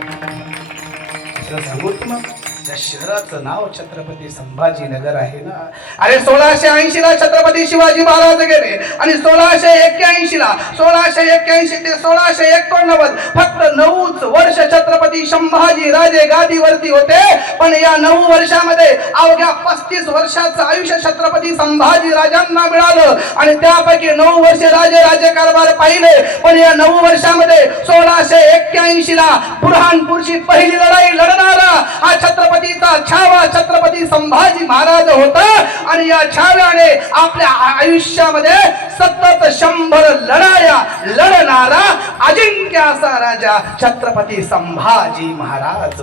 सांगू तुम्हाला, त्या शहराचं नाव छत्रपती संभाजीनगर आहे ना. अरे 1680 ला छत्रपती शिवाजी महाराज गेले आणि 1681 ते 1689 फक्त 9 वर्ष छत्रपती संभाजी राजे गादीवरती होते. पण या 9 वर्षामध्ये अवघ्या 35 वर्षाचं आयुष्य छत्रपती संभाजी राजांना मिळालं. आणि त्यापैकी 9 वर्ष राजे कारभार पाहिले. पण या 9 वर्षामध्ये 1681 ला बुरहानपूरची पहिली लढाई लढणारा हा छत्रपतीचा छावा छत्रपती संभाजी महाराज होता. आणि या छाव्याने आपल्या आयुष्यामध्ये सतत 100 लढाया लढणारा अजिंक्य असा राजा छत्रपती संभाजी महाराज.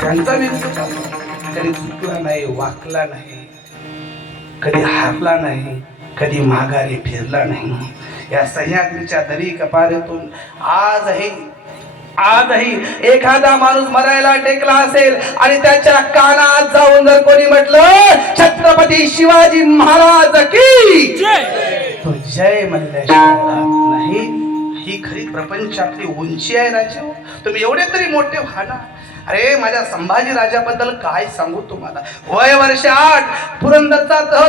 त्यांचा विंचू कधी चुकला नाही, वाकला नाही, कधी हारला नाही, कधी माघारी फिरला नाही. या सह्याद्रीच्या दरी कपारीतून आजही एखादा माणूस मरायला टेकला असेल आणि त्याच्या कानात जाऊन जर कोणी म्हटलं छत्रपती शिवाजी महाराज की तो जय म्हणल्याशिवाय नाही. ही खरी प्रपंचातली उंची आहे राजा. तुम्ही एवढे तरी मोठे व्हा ना. अरे माझ्या संभाजी राजाबद्दल काय सांगू तुम्हाला. वय वर्ष 8 पुरंदरचा तह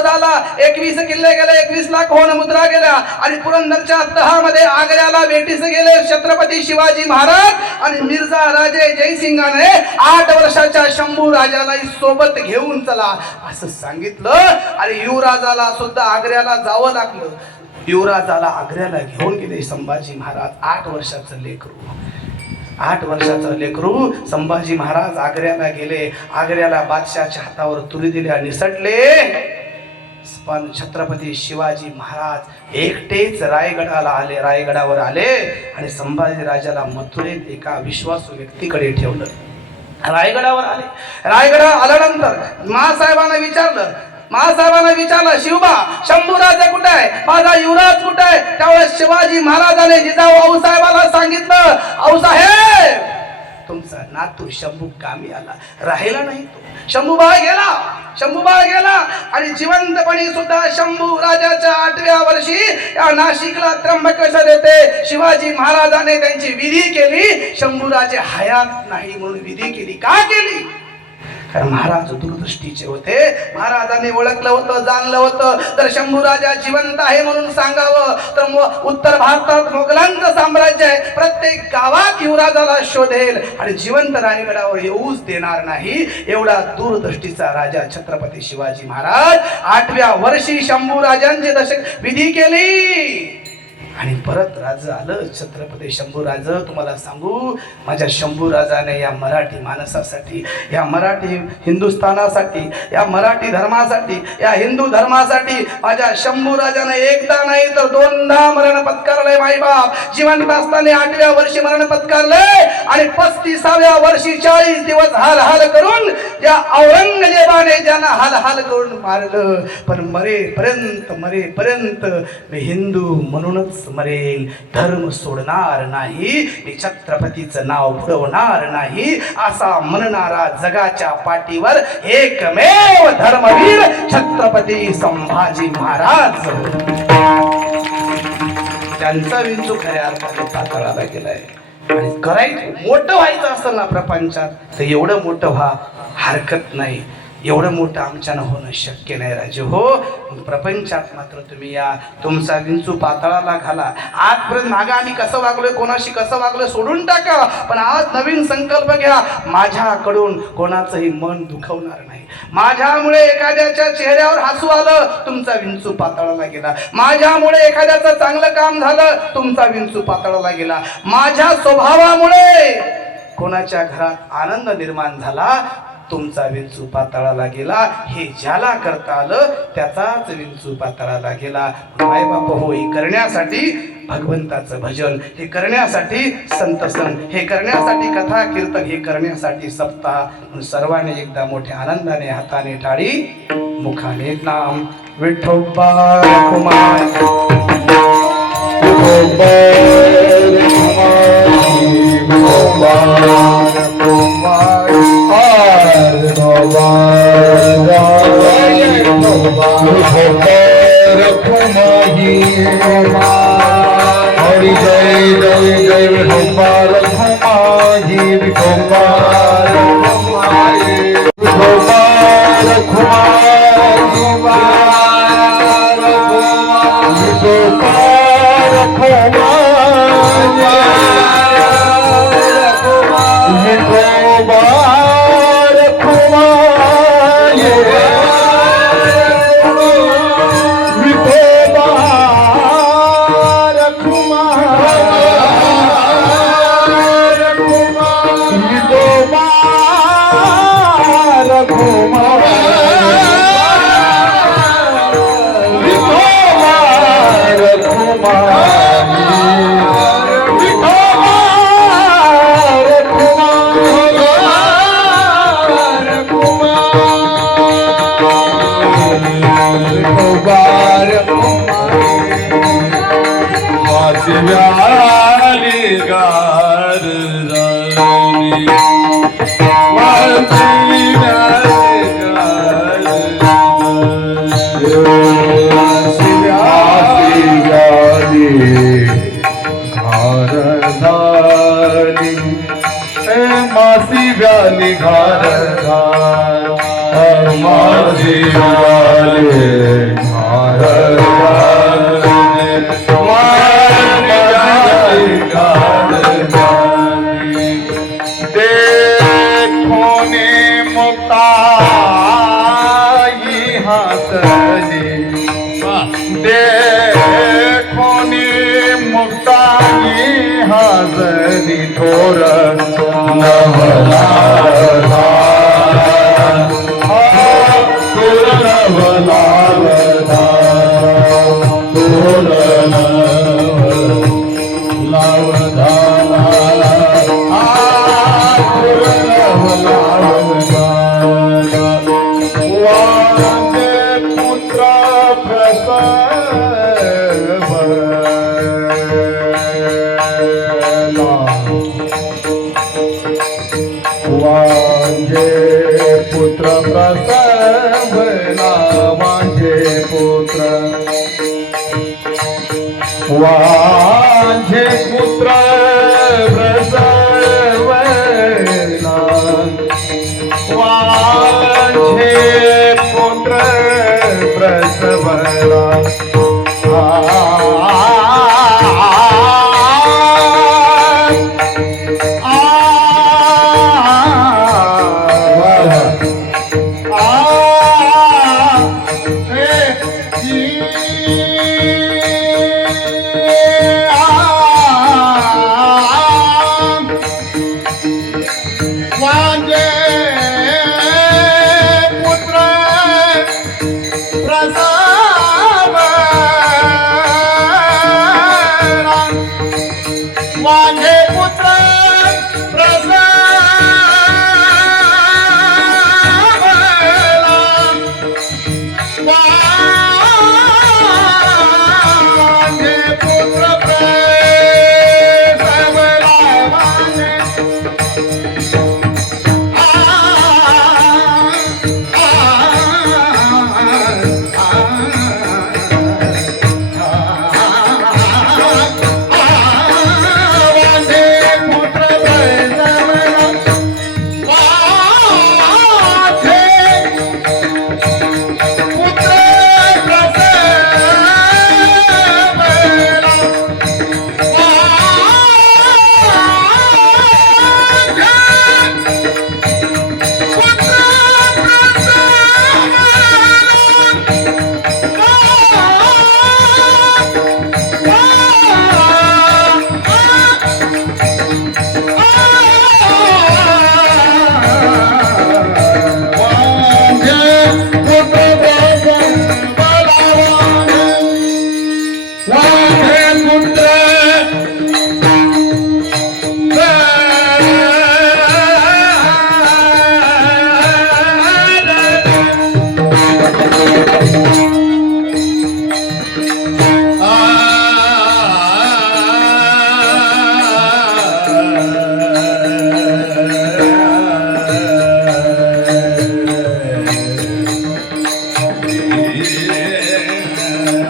झाला. 21 किल्ले गेले, 21 लाख होन मुद्रा गेल्या. आणि पुरंदरच्या तहामध्ये आग्र्याला भेटीस गेले छत्रपती शिवाजी महाराज. आणि मिर्झा राजे जयसिंगाने 8 वर्षाच्या शंभू राजालाही सोबत घेऊन चला असं सांगितलं. आणि युवराजाला सुद्धा आग्र्याला जावं लागलं. युवराजाला आग्र्याला घेऊन गेले संभाजी महाराज. 8 वर्षाचं लेकरू संभाजी महाराज आग्र्याला गेले. आग्र्याला बादशाहच्या हातावर तुरी दिल्या, निसटले. पण छत्रपती शिवाजी महाराज एकटेच रायगडावर आले आणि संभाजी राजाला मथुरेत एका विश्वासू व्यक्तीकडे ठेवलं. रायगडावर आल्यानंतर मासाहेबांना विचारलं, महासाहेबांना विचारलं, शिवबा शंभूराजा कुठे आहे, माझा युवराज कुठे आहे? त्यावेळेस शिवाजी महाराजांनी जिजाऊ आऊसाहेबाला सांगितलं, आऊसाहेब तुमचा नातू शंभू कामी आला, राहिला नाही तो. शंभूबा गेला आणि जिवंतपणी सुद्धा शंभू राजाच्या 8व्या वर्षी या नाशिकला त्र्यंबकेश्वर येथे शिवाजी महाराजांनी त्यांची विधी केली. शंभूराजे हयात नाही म्हणून विधी केली. का केली? कारण महाराज दूरदृष्टीचे होते. महाराजांनी ओळखलं होतं, जाणलं होतं, तर शंभूराजा जिवंत आहे म्हणून सांगावं तर उत्तर भारतात मोगलांचं साम्राज्य आहे, प्रत्येक गावात युवराजाला शोधेल आणि जिवंत रायगडावर येऊच देणार नाही, एवढा दूरदृष्टीचा राजा छत्रपती शिवाजी महाराज 8व्या वर्षी शंभूराजांची दशक विधी केली आणि परत राज आलं छत्रपती शंभूराज. तुम्हाला सांगू, माझ्या शंभूराजाने या मराठी माणसासाठी, या मराठी हिंदुस्थानासाठी, या मराठी धर्मासाठी, या हिंदू धर्मासाठी माझ्या शंभूराजाने एकदा नाही तर 2दा मरण पत्कारलंय. माईबाप जिवंत असताना 8व्या वर्षी मरण पत्कारलंय आणि 35व्या वर्षी 40 दिवस हाल हाल करून या औरंगजेबाने ज्यांना हाल हाल करून मारलं, पण मरेपर्यंत मी हिंदू म्हणूनच मरेल, धर्म सोडणार नाही, मी छत्रपतीचं नाव बुडवणार नाही, असा म्हणणारा जगाच्या पाठीवर एकमेव धर्मवीर छत्रपती संभाजी महाराज. त्यांचा विंचू खऱ्या अर्थाने पाताळाला गेलाय. आणि करायचं मोठं व्हायचं असेल ना प्रपंचात तर एवढं मोठं व्हा, हरकत नाही. एवढं मोठं आमच्यानं होणं शक्य नाही राजे हो. प्रपंचात मात्र तुम्ही या, तुमचा विंचू पाताळाला घाला. आजपर्यंत मागं आम्ही कसं वागलोय, कोणाशी कसं वागलोय सोडून टाका, पण आज नवीन संकल्प घ्या. माझ्याकडून कोणाचंही मन दुखवणार नाही. माझ्यामुळे एखाद्याच्या चेहऱ्यावर हसू आलं, तुमचा विंचू पाताळाला गेला. माझ्यामुळे एखाद्याचं चांगलं काम झालं, तुमचा विंचू पाताळाला गेला. माझ्या स्वभावामुळे कोणाच्या घरात आनंद निर्माण झाला, तुमचा विंचू पाताळाला गेला. हे ज्याला करता आलं त्याचाच विंचू पाताळाला गेला. माय बाप हो, हे करण्यासाठी भगवंताचं भजन, हे करण्यासाठी संतसन, हे करण्यासाठी कथा कीर्तन, हे करण्यासाठी सप्ताह. सर्वांनी एकदा मोठ्या आनंदाने हाताने टाळी, मुखाने नाम विठोबा कुमार हरि जय जय जय विठोबार खुमाई विठोबार खुमाई विठोबार खुमाई विठोबार मासी व्याली घार घार मासी व्याली घार देखोने मुक्ताई हासनी देखोने मुक्ताई हासनी थोर नवला प्रसवला माझे पुत्र माझे पुत्र प्रसवला माझे पुत्र प्रसवला माझे पुत्र प्रसवला माझे पुत्र प्रसवला माझे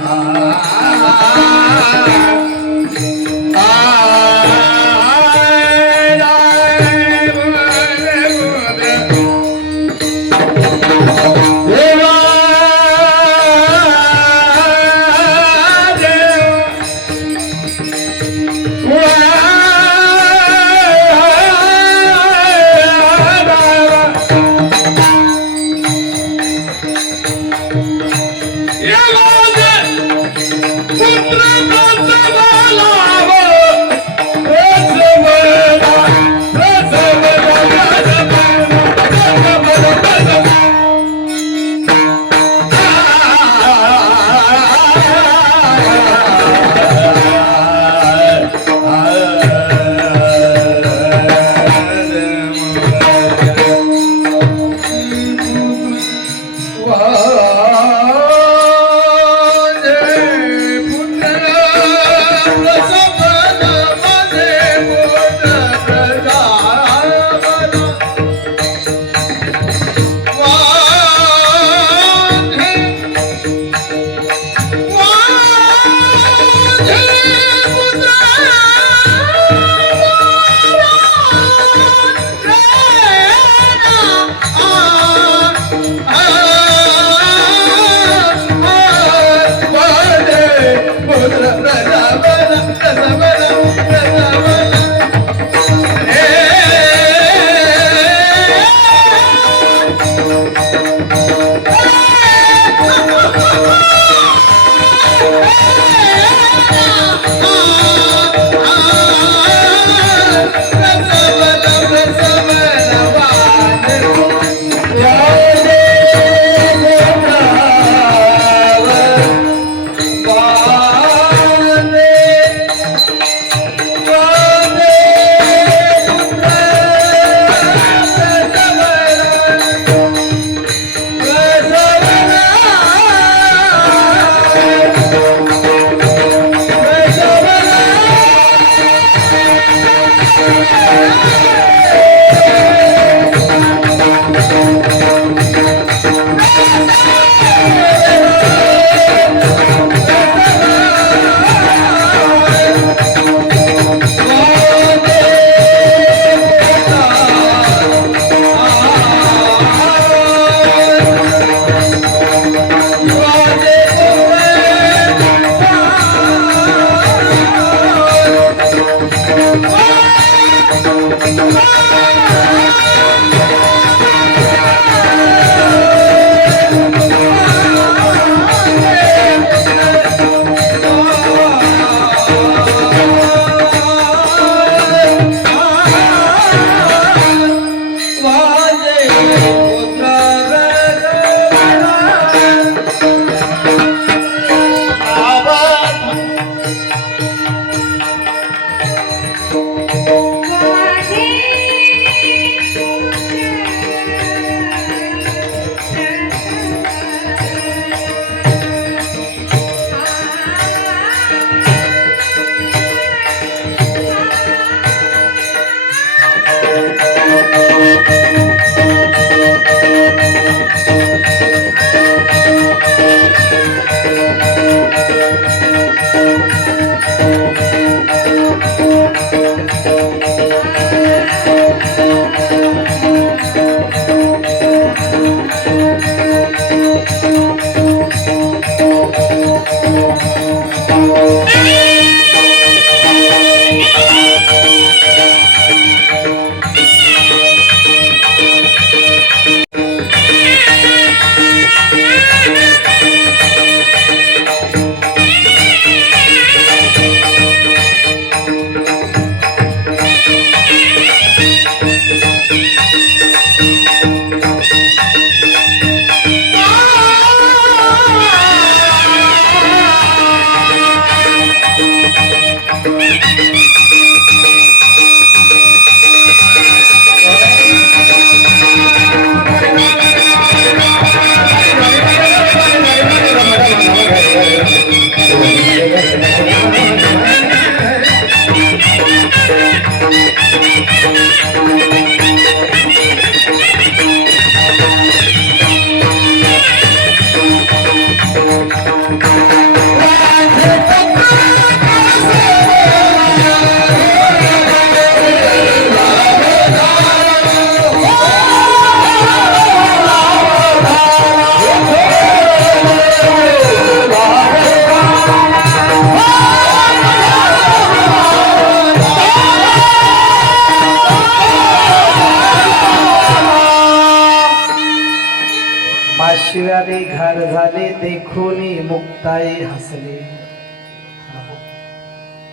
माशिव्याने घार झाले देखोनी मुक्ताई हसले.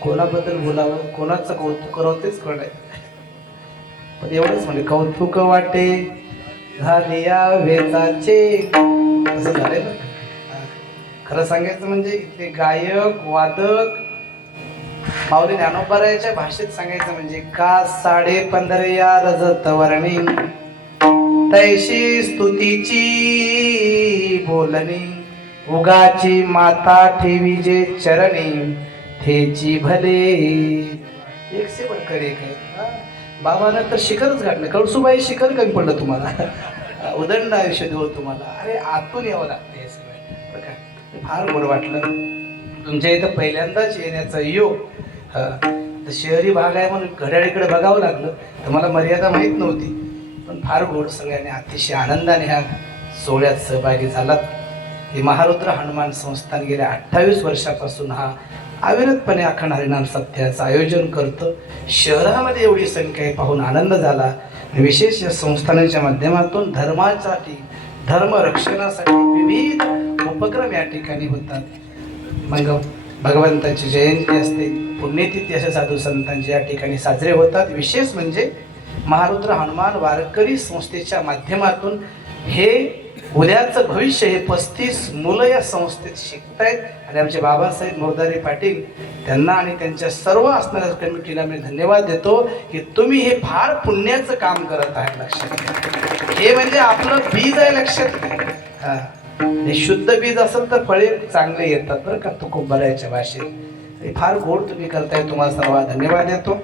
कोणाबद्दल बोलावं, कोणाचं कौतुक करावं तेच कळलंय. पण एवढंच म्हणजे कौतुक वाटे झाले या वेचाचे, असं झालंय ना. खरं सांगायचं म्हणजे इथले गायक वादक माऊली ज्ञानोबारायाच्या भाषेत सांगायचं म्हणजे का 15.5 रजत वर्णी तैशी स्तुतीची बोलणी उगाची माता ठेवी जे चरणी थेची भले. एक से बनकर एक आहे. बाबानं तर शिखरच घातलं. कळसुबाई शिखर कमी पडलं तुम्हाला, उदंड आयुष्य देऊ तुम्हाला. अरे आतून यावं लागतं हे सगळं बरं का. फार बरं वाटलं तुमच्या इथं पहिल्यांदाच येण्याचा योग. शहरी भाग आहे म्हणून घड्याळीकडे बघावं लागलं, तर मला मर्यादा माहीत नव्हती. पण फार गोड सगळ्यांनी अतिशय आनंदाने ह्या सोहळ्यात सहभागी झालात. हे महारुद्र हनुमान संस्थान गेल्या 28 वर्षापासून हा अविरतपणे अखंड हरिनाम सप्ताहाचं आयोजन करतं. शहरामध्ये एवढी संख्या आहे पाहून आनंद झाला. विशेष या संस्थानाच्या माध्यमातून धर्मासाठी, धर्मरक्षणासाठी विविध उपक्रम या ठिकाणी होतात. मग भगवंताची जयंती असते, पुण्यतिथी असे साधू संतांचे या ठिकाणी साजरे होतात. विशेष म्हणजे महारुद्र हनुमान वारकरी संस्थेच्या माध्यमातून हे उद्याचं भविष्य हे 35 मुलं या संस्थेत शिकतायत. आणि आमचे बाबासाहेब मोरदारे पाटील त्यांना आणि त्यांच्या सर्व असणाऱ्या कमिटीला मी धन्यवाद देतो की तुम्ही हे फार पुण्याचं काम करत आहे. लक्षात घ्या, हे म्हणजे आपलं बीज आहे. लक्षात घ्या, हे शुद्ध बीज असेल तर फळे चांगले येतात बरं का. तुकोबारायाच्या भाषेत हे फार गोड तुम्ही करताय. तुम्हाला सर्वांना धन्यवाद देतो.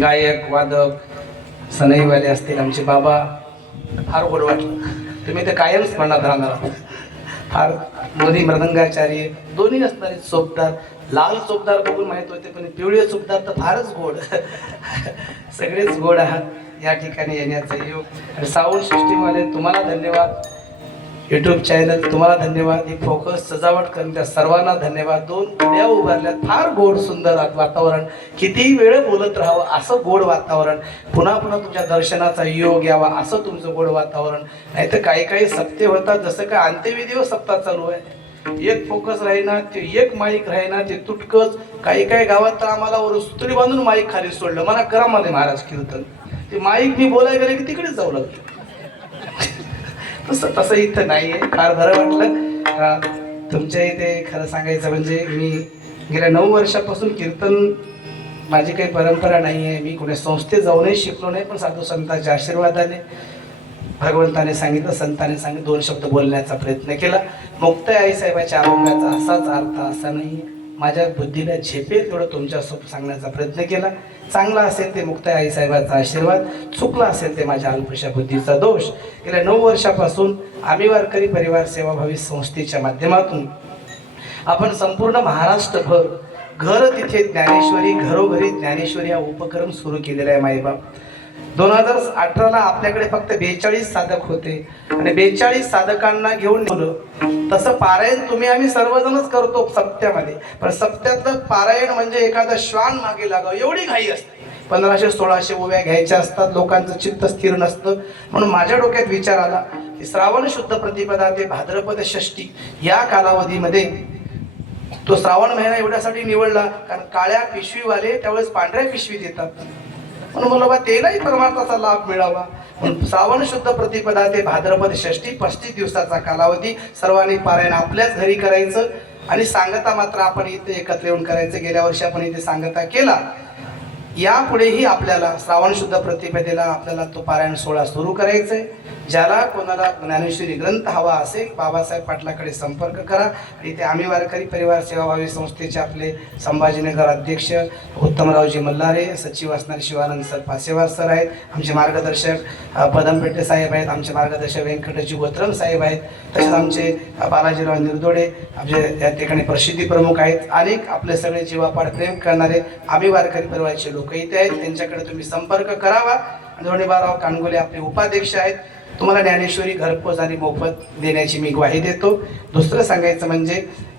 गायक वादक सनईवाले असतील आमचे बाबा, फार गोड वाटलं. तुम्ही ते कायमच म्हणत राहणार. फार दोन्ही मृदंगाचार्य दोन्ही असणारे चोपदार, लाल चोपदार बघून माहीत होते, पण पिवळे चोपदार तर फारच गोड. सगळेच गोड आहात. या ठिकाणी येण्याचा योग. आणि साऊंड सिस्टीमवाले तुम्हाला धन्यवाद. यूट्यूब चॅनल तुम्हाला धन्यवाद. ही फोकस सजावट करणाऱ्या सर्वांना धन्यवाद. 2 उड्या उभारल्यात. फार गोड सुंदर वातावरण. कितीही वेळ बोलत राहावं असं गोड वातावरण. पुन्हा पुन्हा तुमच्या दर्शनाचा योग यावा असं तुमचं गोड वातावरण. नाही तर काही काही सप्ते होतात, जसं काय अंत्यविधीवर सप्ताह चालू आहे. एक फोकस राहीना, ते एक माईक राहीना, ते तुटकच. काही गावात तर आम्हाला वर सुतळी बांधून माईक खाली सोडलं. मला करामध्ये महाराज कीर्तन, ते माईक मी बोलायला गेले की तिकडेच जाऊ लागलं. तसं इथं नाही आहे. फार बरं वाटलं तुमच्या इथे. खरं सांगायचं म्हणजे मी गेल्या 9 वर्षापासून कीर्तन, माझी काही परंपरा नाही आहे. मी कोणी संस्थेत जाऊनही शिकलो नाही, पण साधू संतांच्या आशीर्वादाने, भगवंताने सांगितलं, संतांनी सांगितलं, 2 शब्द बोलण्याचा प्रयत्न केला. मुक्ताई आईसाहेबाच्या अभंगाचा असाच अर्थ असा नाही. माझ्या बुद्धीला झेपेल तेवढं तुमच्यासोबत सांगण्याचा प्रयत्न केला. चांगला असेल ते मुक्ताई आईसाहेबाचा आशीर्वाद, चुकला असेल ते माझ्या अल्पशा बुद्धीचा दोष. गेल्या 9 वर्षापासून आम्ही वारकरी परिवार सेवाभावी संस्थेच्या माध्यमातून आपण संपूर्ण महाराष्ट्रभर घर तिथे ज्ञानेश्वरी, घरोघरी ज्ञानेश्वरी हा उपक्रम सुरू केलेला आहे. माईबाप 2018ला आपल्याकडे फक्त 42 साधक होते आणि 42 साधकांना घेऊन तसं पारायण आम्ही सर्वजणच करतो सप्त्यामध्ये. पण सप्त्यातलं पारायण म्हणजे एखादा श्वान मागे लागावं एवढी घाई असते. 1500-1600 ओव्या घ्यायच्या असतात. लोकांचं चित्त स्थिर नसतं. म्हणून माझ्या डोक्यात विचार आला की श्रावण शुद्ध प्रतिपदा ते भाद्रपद षष्ठी या कालावधीमध्ये, तो श्रावण महिना एवढ्यासाठी निवडला कारण काळ्या पिशवीवाले त्यावेळेस पांढऱ्या पिशवीत येतात. म्हणून मला तेलाही परमार्थाचा लाभ मिळावा. म्हणून श्रावण शुद्ध प्रतिपदा ते भाद्रपद षष्ठी 35 दिवसाचा कालावधी सर्वांनी पारायण आपल्याच घरी करायचं आणि सांगता मात्र आपण इथे एकत्र येऊन करायचं. गेल्या वर्षी आपण इथे सांगता केला. यापुढेही आपल्याला श्रावण शुद्ध प्रतिपदेला आपल्याला तो पारायण सोहळा सुरू करायचा आहे. ज्याला कोणाला ज्ञानेश्वरी ग्रंथ हवा असेल बाबासाहेब पाटलाकडे संपर्क करा. इथे आम्ही वारकरी परिवार सेवाभावी संस्थेचे आपले संभाजीनगर अध्यक्ष उत्तमरावजी मल्हारे, सचिव असणारे शिवानंद सर पासेवार सर आहेत, आमचे मार्गदर्शक पदमपेटे साहेब आहेत, आमचे मार्गदर्शक व्यंकटजी गोत्रम साहेब आहेत, तसेच आमचे बालाजीराव निर्दोडे आमचे या ठिकाणी प्रसिद्धी प्रमुख आहेत. अनेक आपले सगळे जीवापाड प्रेम करणारे आम्ही वारकरी परिवाराचे लोक इथे आहेत. त्यांच्याकडे तुम्ही संपर्क करावा. धोणीबाराव कानगोले आपले उपाध्यक्ष आहेत. तुम्हाला ज्ञानेश्वरी घरपोच आणि मोफत देण्याची मी ग्वाही देतो. दुसरं सांगायचं म्हणजे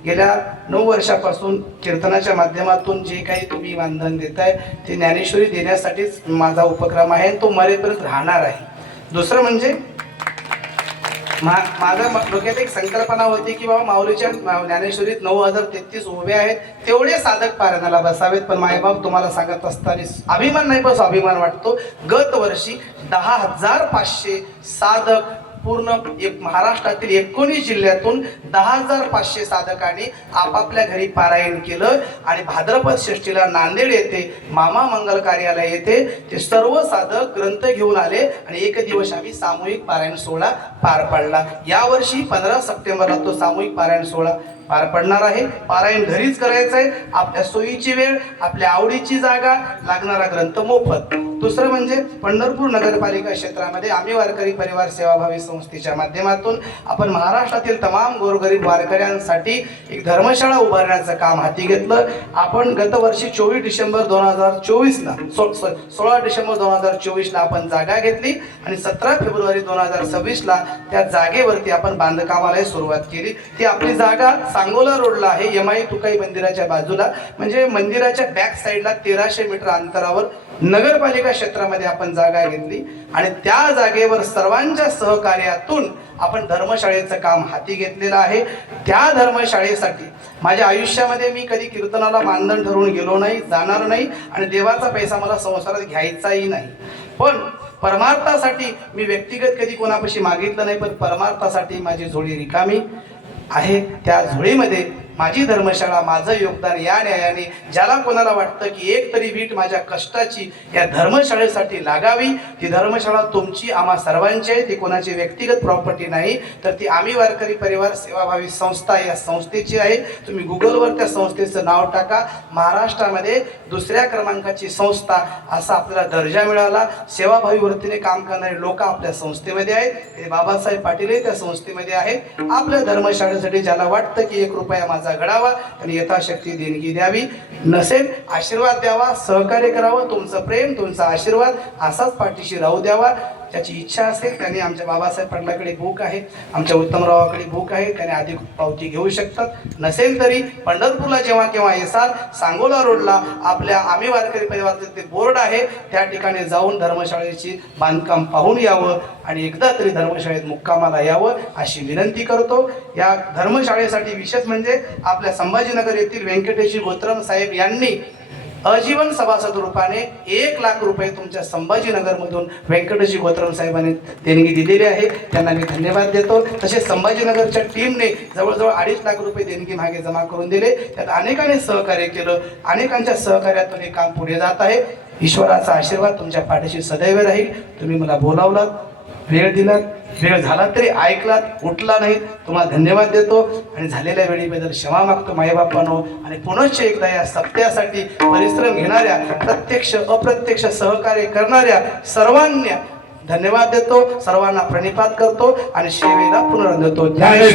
गेल्या 9 वर्षापासून कीर्तनाच्या माध्यमातून जे काही तुम्ही मानधन देताय ते ज्ञानेश्वरी देण्यासाठीच माझा उपक्रम आहे. तो मरेपर्यंत राहणार आहे. दुसरं म्हणजे माझ्या डोक्यात एक संकल्पना होती की बाबा माऊलीच्या ज्ञानेश्वरीत 9033 उभे आहेत, तेवढे साधक पारायणाला बसावेत. पण मायबाप तुम्हाला सांगत असताना अभिमान नाही पण स्वाभिमान वाटतो. गत वर्षी 10,500 साधक पूर्ण महाराष्ट्रातील 19 जिल्ह्यातून 10,500 साधकांनी आपापल्या घरी पारायण केलं. आणि भाद्रपद षष्टीला नांदेड येथे मामा मंगल कार्यालय येथे ते सर्व साधक ग्रंथ घेऊन आले आणि एक दिवस आम्ही सामूहिक पारायण सोहळा पार पाडला. यावर्षी 15 सप्टेंबरला तो सामूहिक पारायण सोहळा पार पडणार आहे. पारायण घरीच करायचं आहे, आपल्या सोयीची वेळ, आपल्या आवडीची जागा, लागणारा ग्रंथ मोफत. दुसरं म्हणजे पंढरपूर नगरपालिका क्षेत्रामध्ये आम्ही वारकरी परिवार सेवाभावी संस्थेच्या माध्यमातून आपण महाराष्ट्रातील तमाम गोरगरीब वारकऱ्यांसाठी एक धर्मशाळा उभारण्याचं काम हाती घेतलं. आपण गत वर्षी 24 डिसेंबर 2024ला 16 डिसेंबर 2024ला आपण जागा घेतली आणि 17 फेब्रुवारी 2026ला त्या जागेवरती आपण बांधकामाला सुरुवात केली. ती आपली जागा सांगोला रोडला आहे, यमाई तुकाई मंदिराच्या बाजूला, म्हणजे मंदिराच्या बॅक साईडला 1300 मीटर अंतरावर नगरपालिका क्षेत्रामध्ये आपण जागा घेतली. आणि त्या जागेवर सर्वांच्या सहकार्यातून आपण धर्मशाळेचं काम हाती घेतलेलं आहे. त्या धर्मशाळेसाठी माझ्या आयुष्यामध्ये मी कधी कीर्तनाला मानधन ठरवून गेलो नाही, जाणार नाही आणि देवाचा पैसा मला संसारात घ्यायचाही नाही. पण परमार्थासाठी मी व्यक्तिगत कधी कोणापाशी मागितलं नाही, पण परमार्थासाठी माझी झोळी रिकामी आहे. त्या झोळीमध्ये माझी धर्मशाळा, माझं योगदान या न्यायाने ज्याला कोणाला वाटतं की एक तरी वीट माझ्या कष्टाची या धर्मशाळेसाठी लागावी, ती धर्मशाळा तुमची, आम्हा सर्वांची आहे. ती कोणाची व्यक्तिगत प्रॉपर्टी नाही, तर ती आम्ही वारकरी परिवार सेवाभावी संस्था या संस्थेची आहे. तुम्ही गुगलवर त्या संस्थेचं नाव टाका. महाराष्ट्रामध्ये 2ऱ्या क्रमांकाची संस्था असा आपल्याला दर्जा मिळाला. सेवाभावी वृत्तीने काम करणारे लोक आपल्या संस्थेमध्ये आहेत. हे बाबासाहेब पाटील त्या संस्थेमध्ये आहेत. आपल्या धर्मशाळेसाठी ज्याला वाटतं की 1 रुपया माझा घडावा, त्यांनी यथाशक्ती देणगी द्यावी. नसेल आशीर्वाद द्यावा, सहकार्य करावं. तुमचं प्रेम, तुमचा आशीर्वाद असाच पाठीशी राहू द्यावा. ज्याची इच्छा असेल त्यांनी आमच्या बाबासाहेब पाटलाकडे बुक आहे, आमच्या उत्तमरावाकडे बुक आहे, त्याने अधिक पावती घेऊ शकतात. नसेल तरी पंढरपूरला जेव्हा केव्हा येसाल, सांगोला रोडला आपल्या आम्ही वारकरी परिवाराचे ते बोर्ड आहे, त्या ठिकाणी जाऊन धर्मशाळेची बांधकाम पाहून यावं आणि एकदा तरी धर्मशाळेत मुक्कामाला यावं अशी विनंती करतो. या धर्मशाळेसाठी विशेष म्हणजे आपल्या संभाजीनगर येथील व्यंकटेशी गोत्रम साहेब यांनी आजीवन सभासद रूपाने 1 लाख रुपये तुमच्या संभाजीनगरमधून व्यंकटेशी गोत्रम साहेबांनी देणगी दिलेली आहे. त्यांना मी धन्यवाद देतो. तसेच संभाजीनगरच्या टीमने जवळजवळ 2.5 लाख रुपये देणगी मागे जमा करून दिले. त्यात अनेकांनी सहकार्य केलं. अनेकांच्या सहकार्यातून हे काम पुढे जात आहे. ईश्वराचा आशीर्वाद तुमच्या पाठीशी सदैव राहील. तुम्ही मला बोलावलात, वेळ दिलात, वेळ झाला तरी ऐकलात, उठला नाही, तुम्हाला धन्यवाद देतो आणि झालेल्या वेळेबद्दल क्षमा मागतो मायबापांनो. आणि पुनश्च एकदा या सप्त्यासाठी परिश्रम घेणाऱ्या, प्रत्यक्ष अप्रत्यक्ष सहकार्य करणाऱ्या सर्वांना धन्यवाद देतो. सर्वांना प्रणिपात करतो आणि सेवेला पुनरुत्थान देतो. जय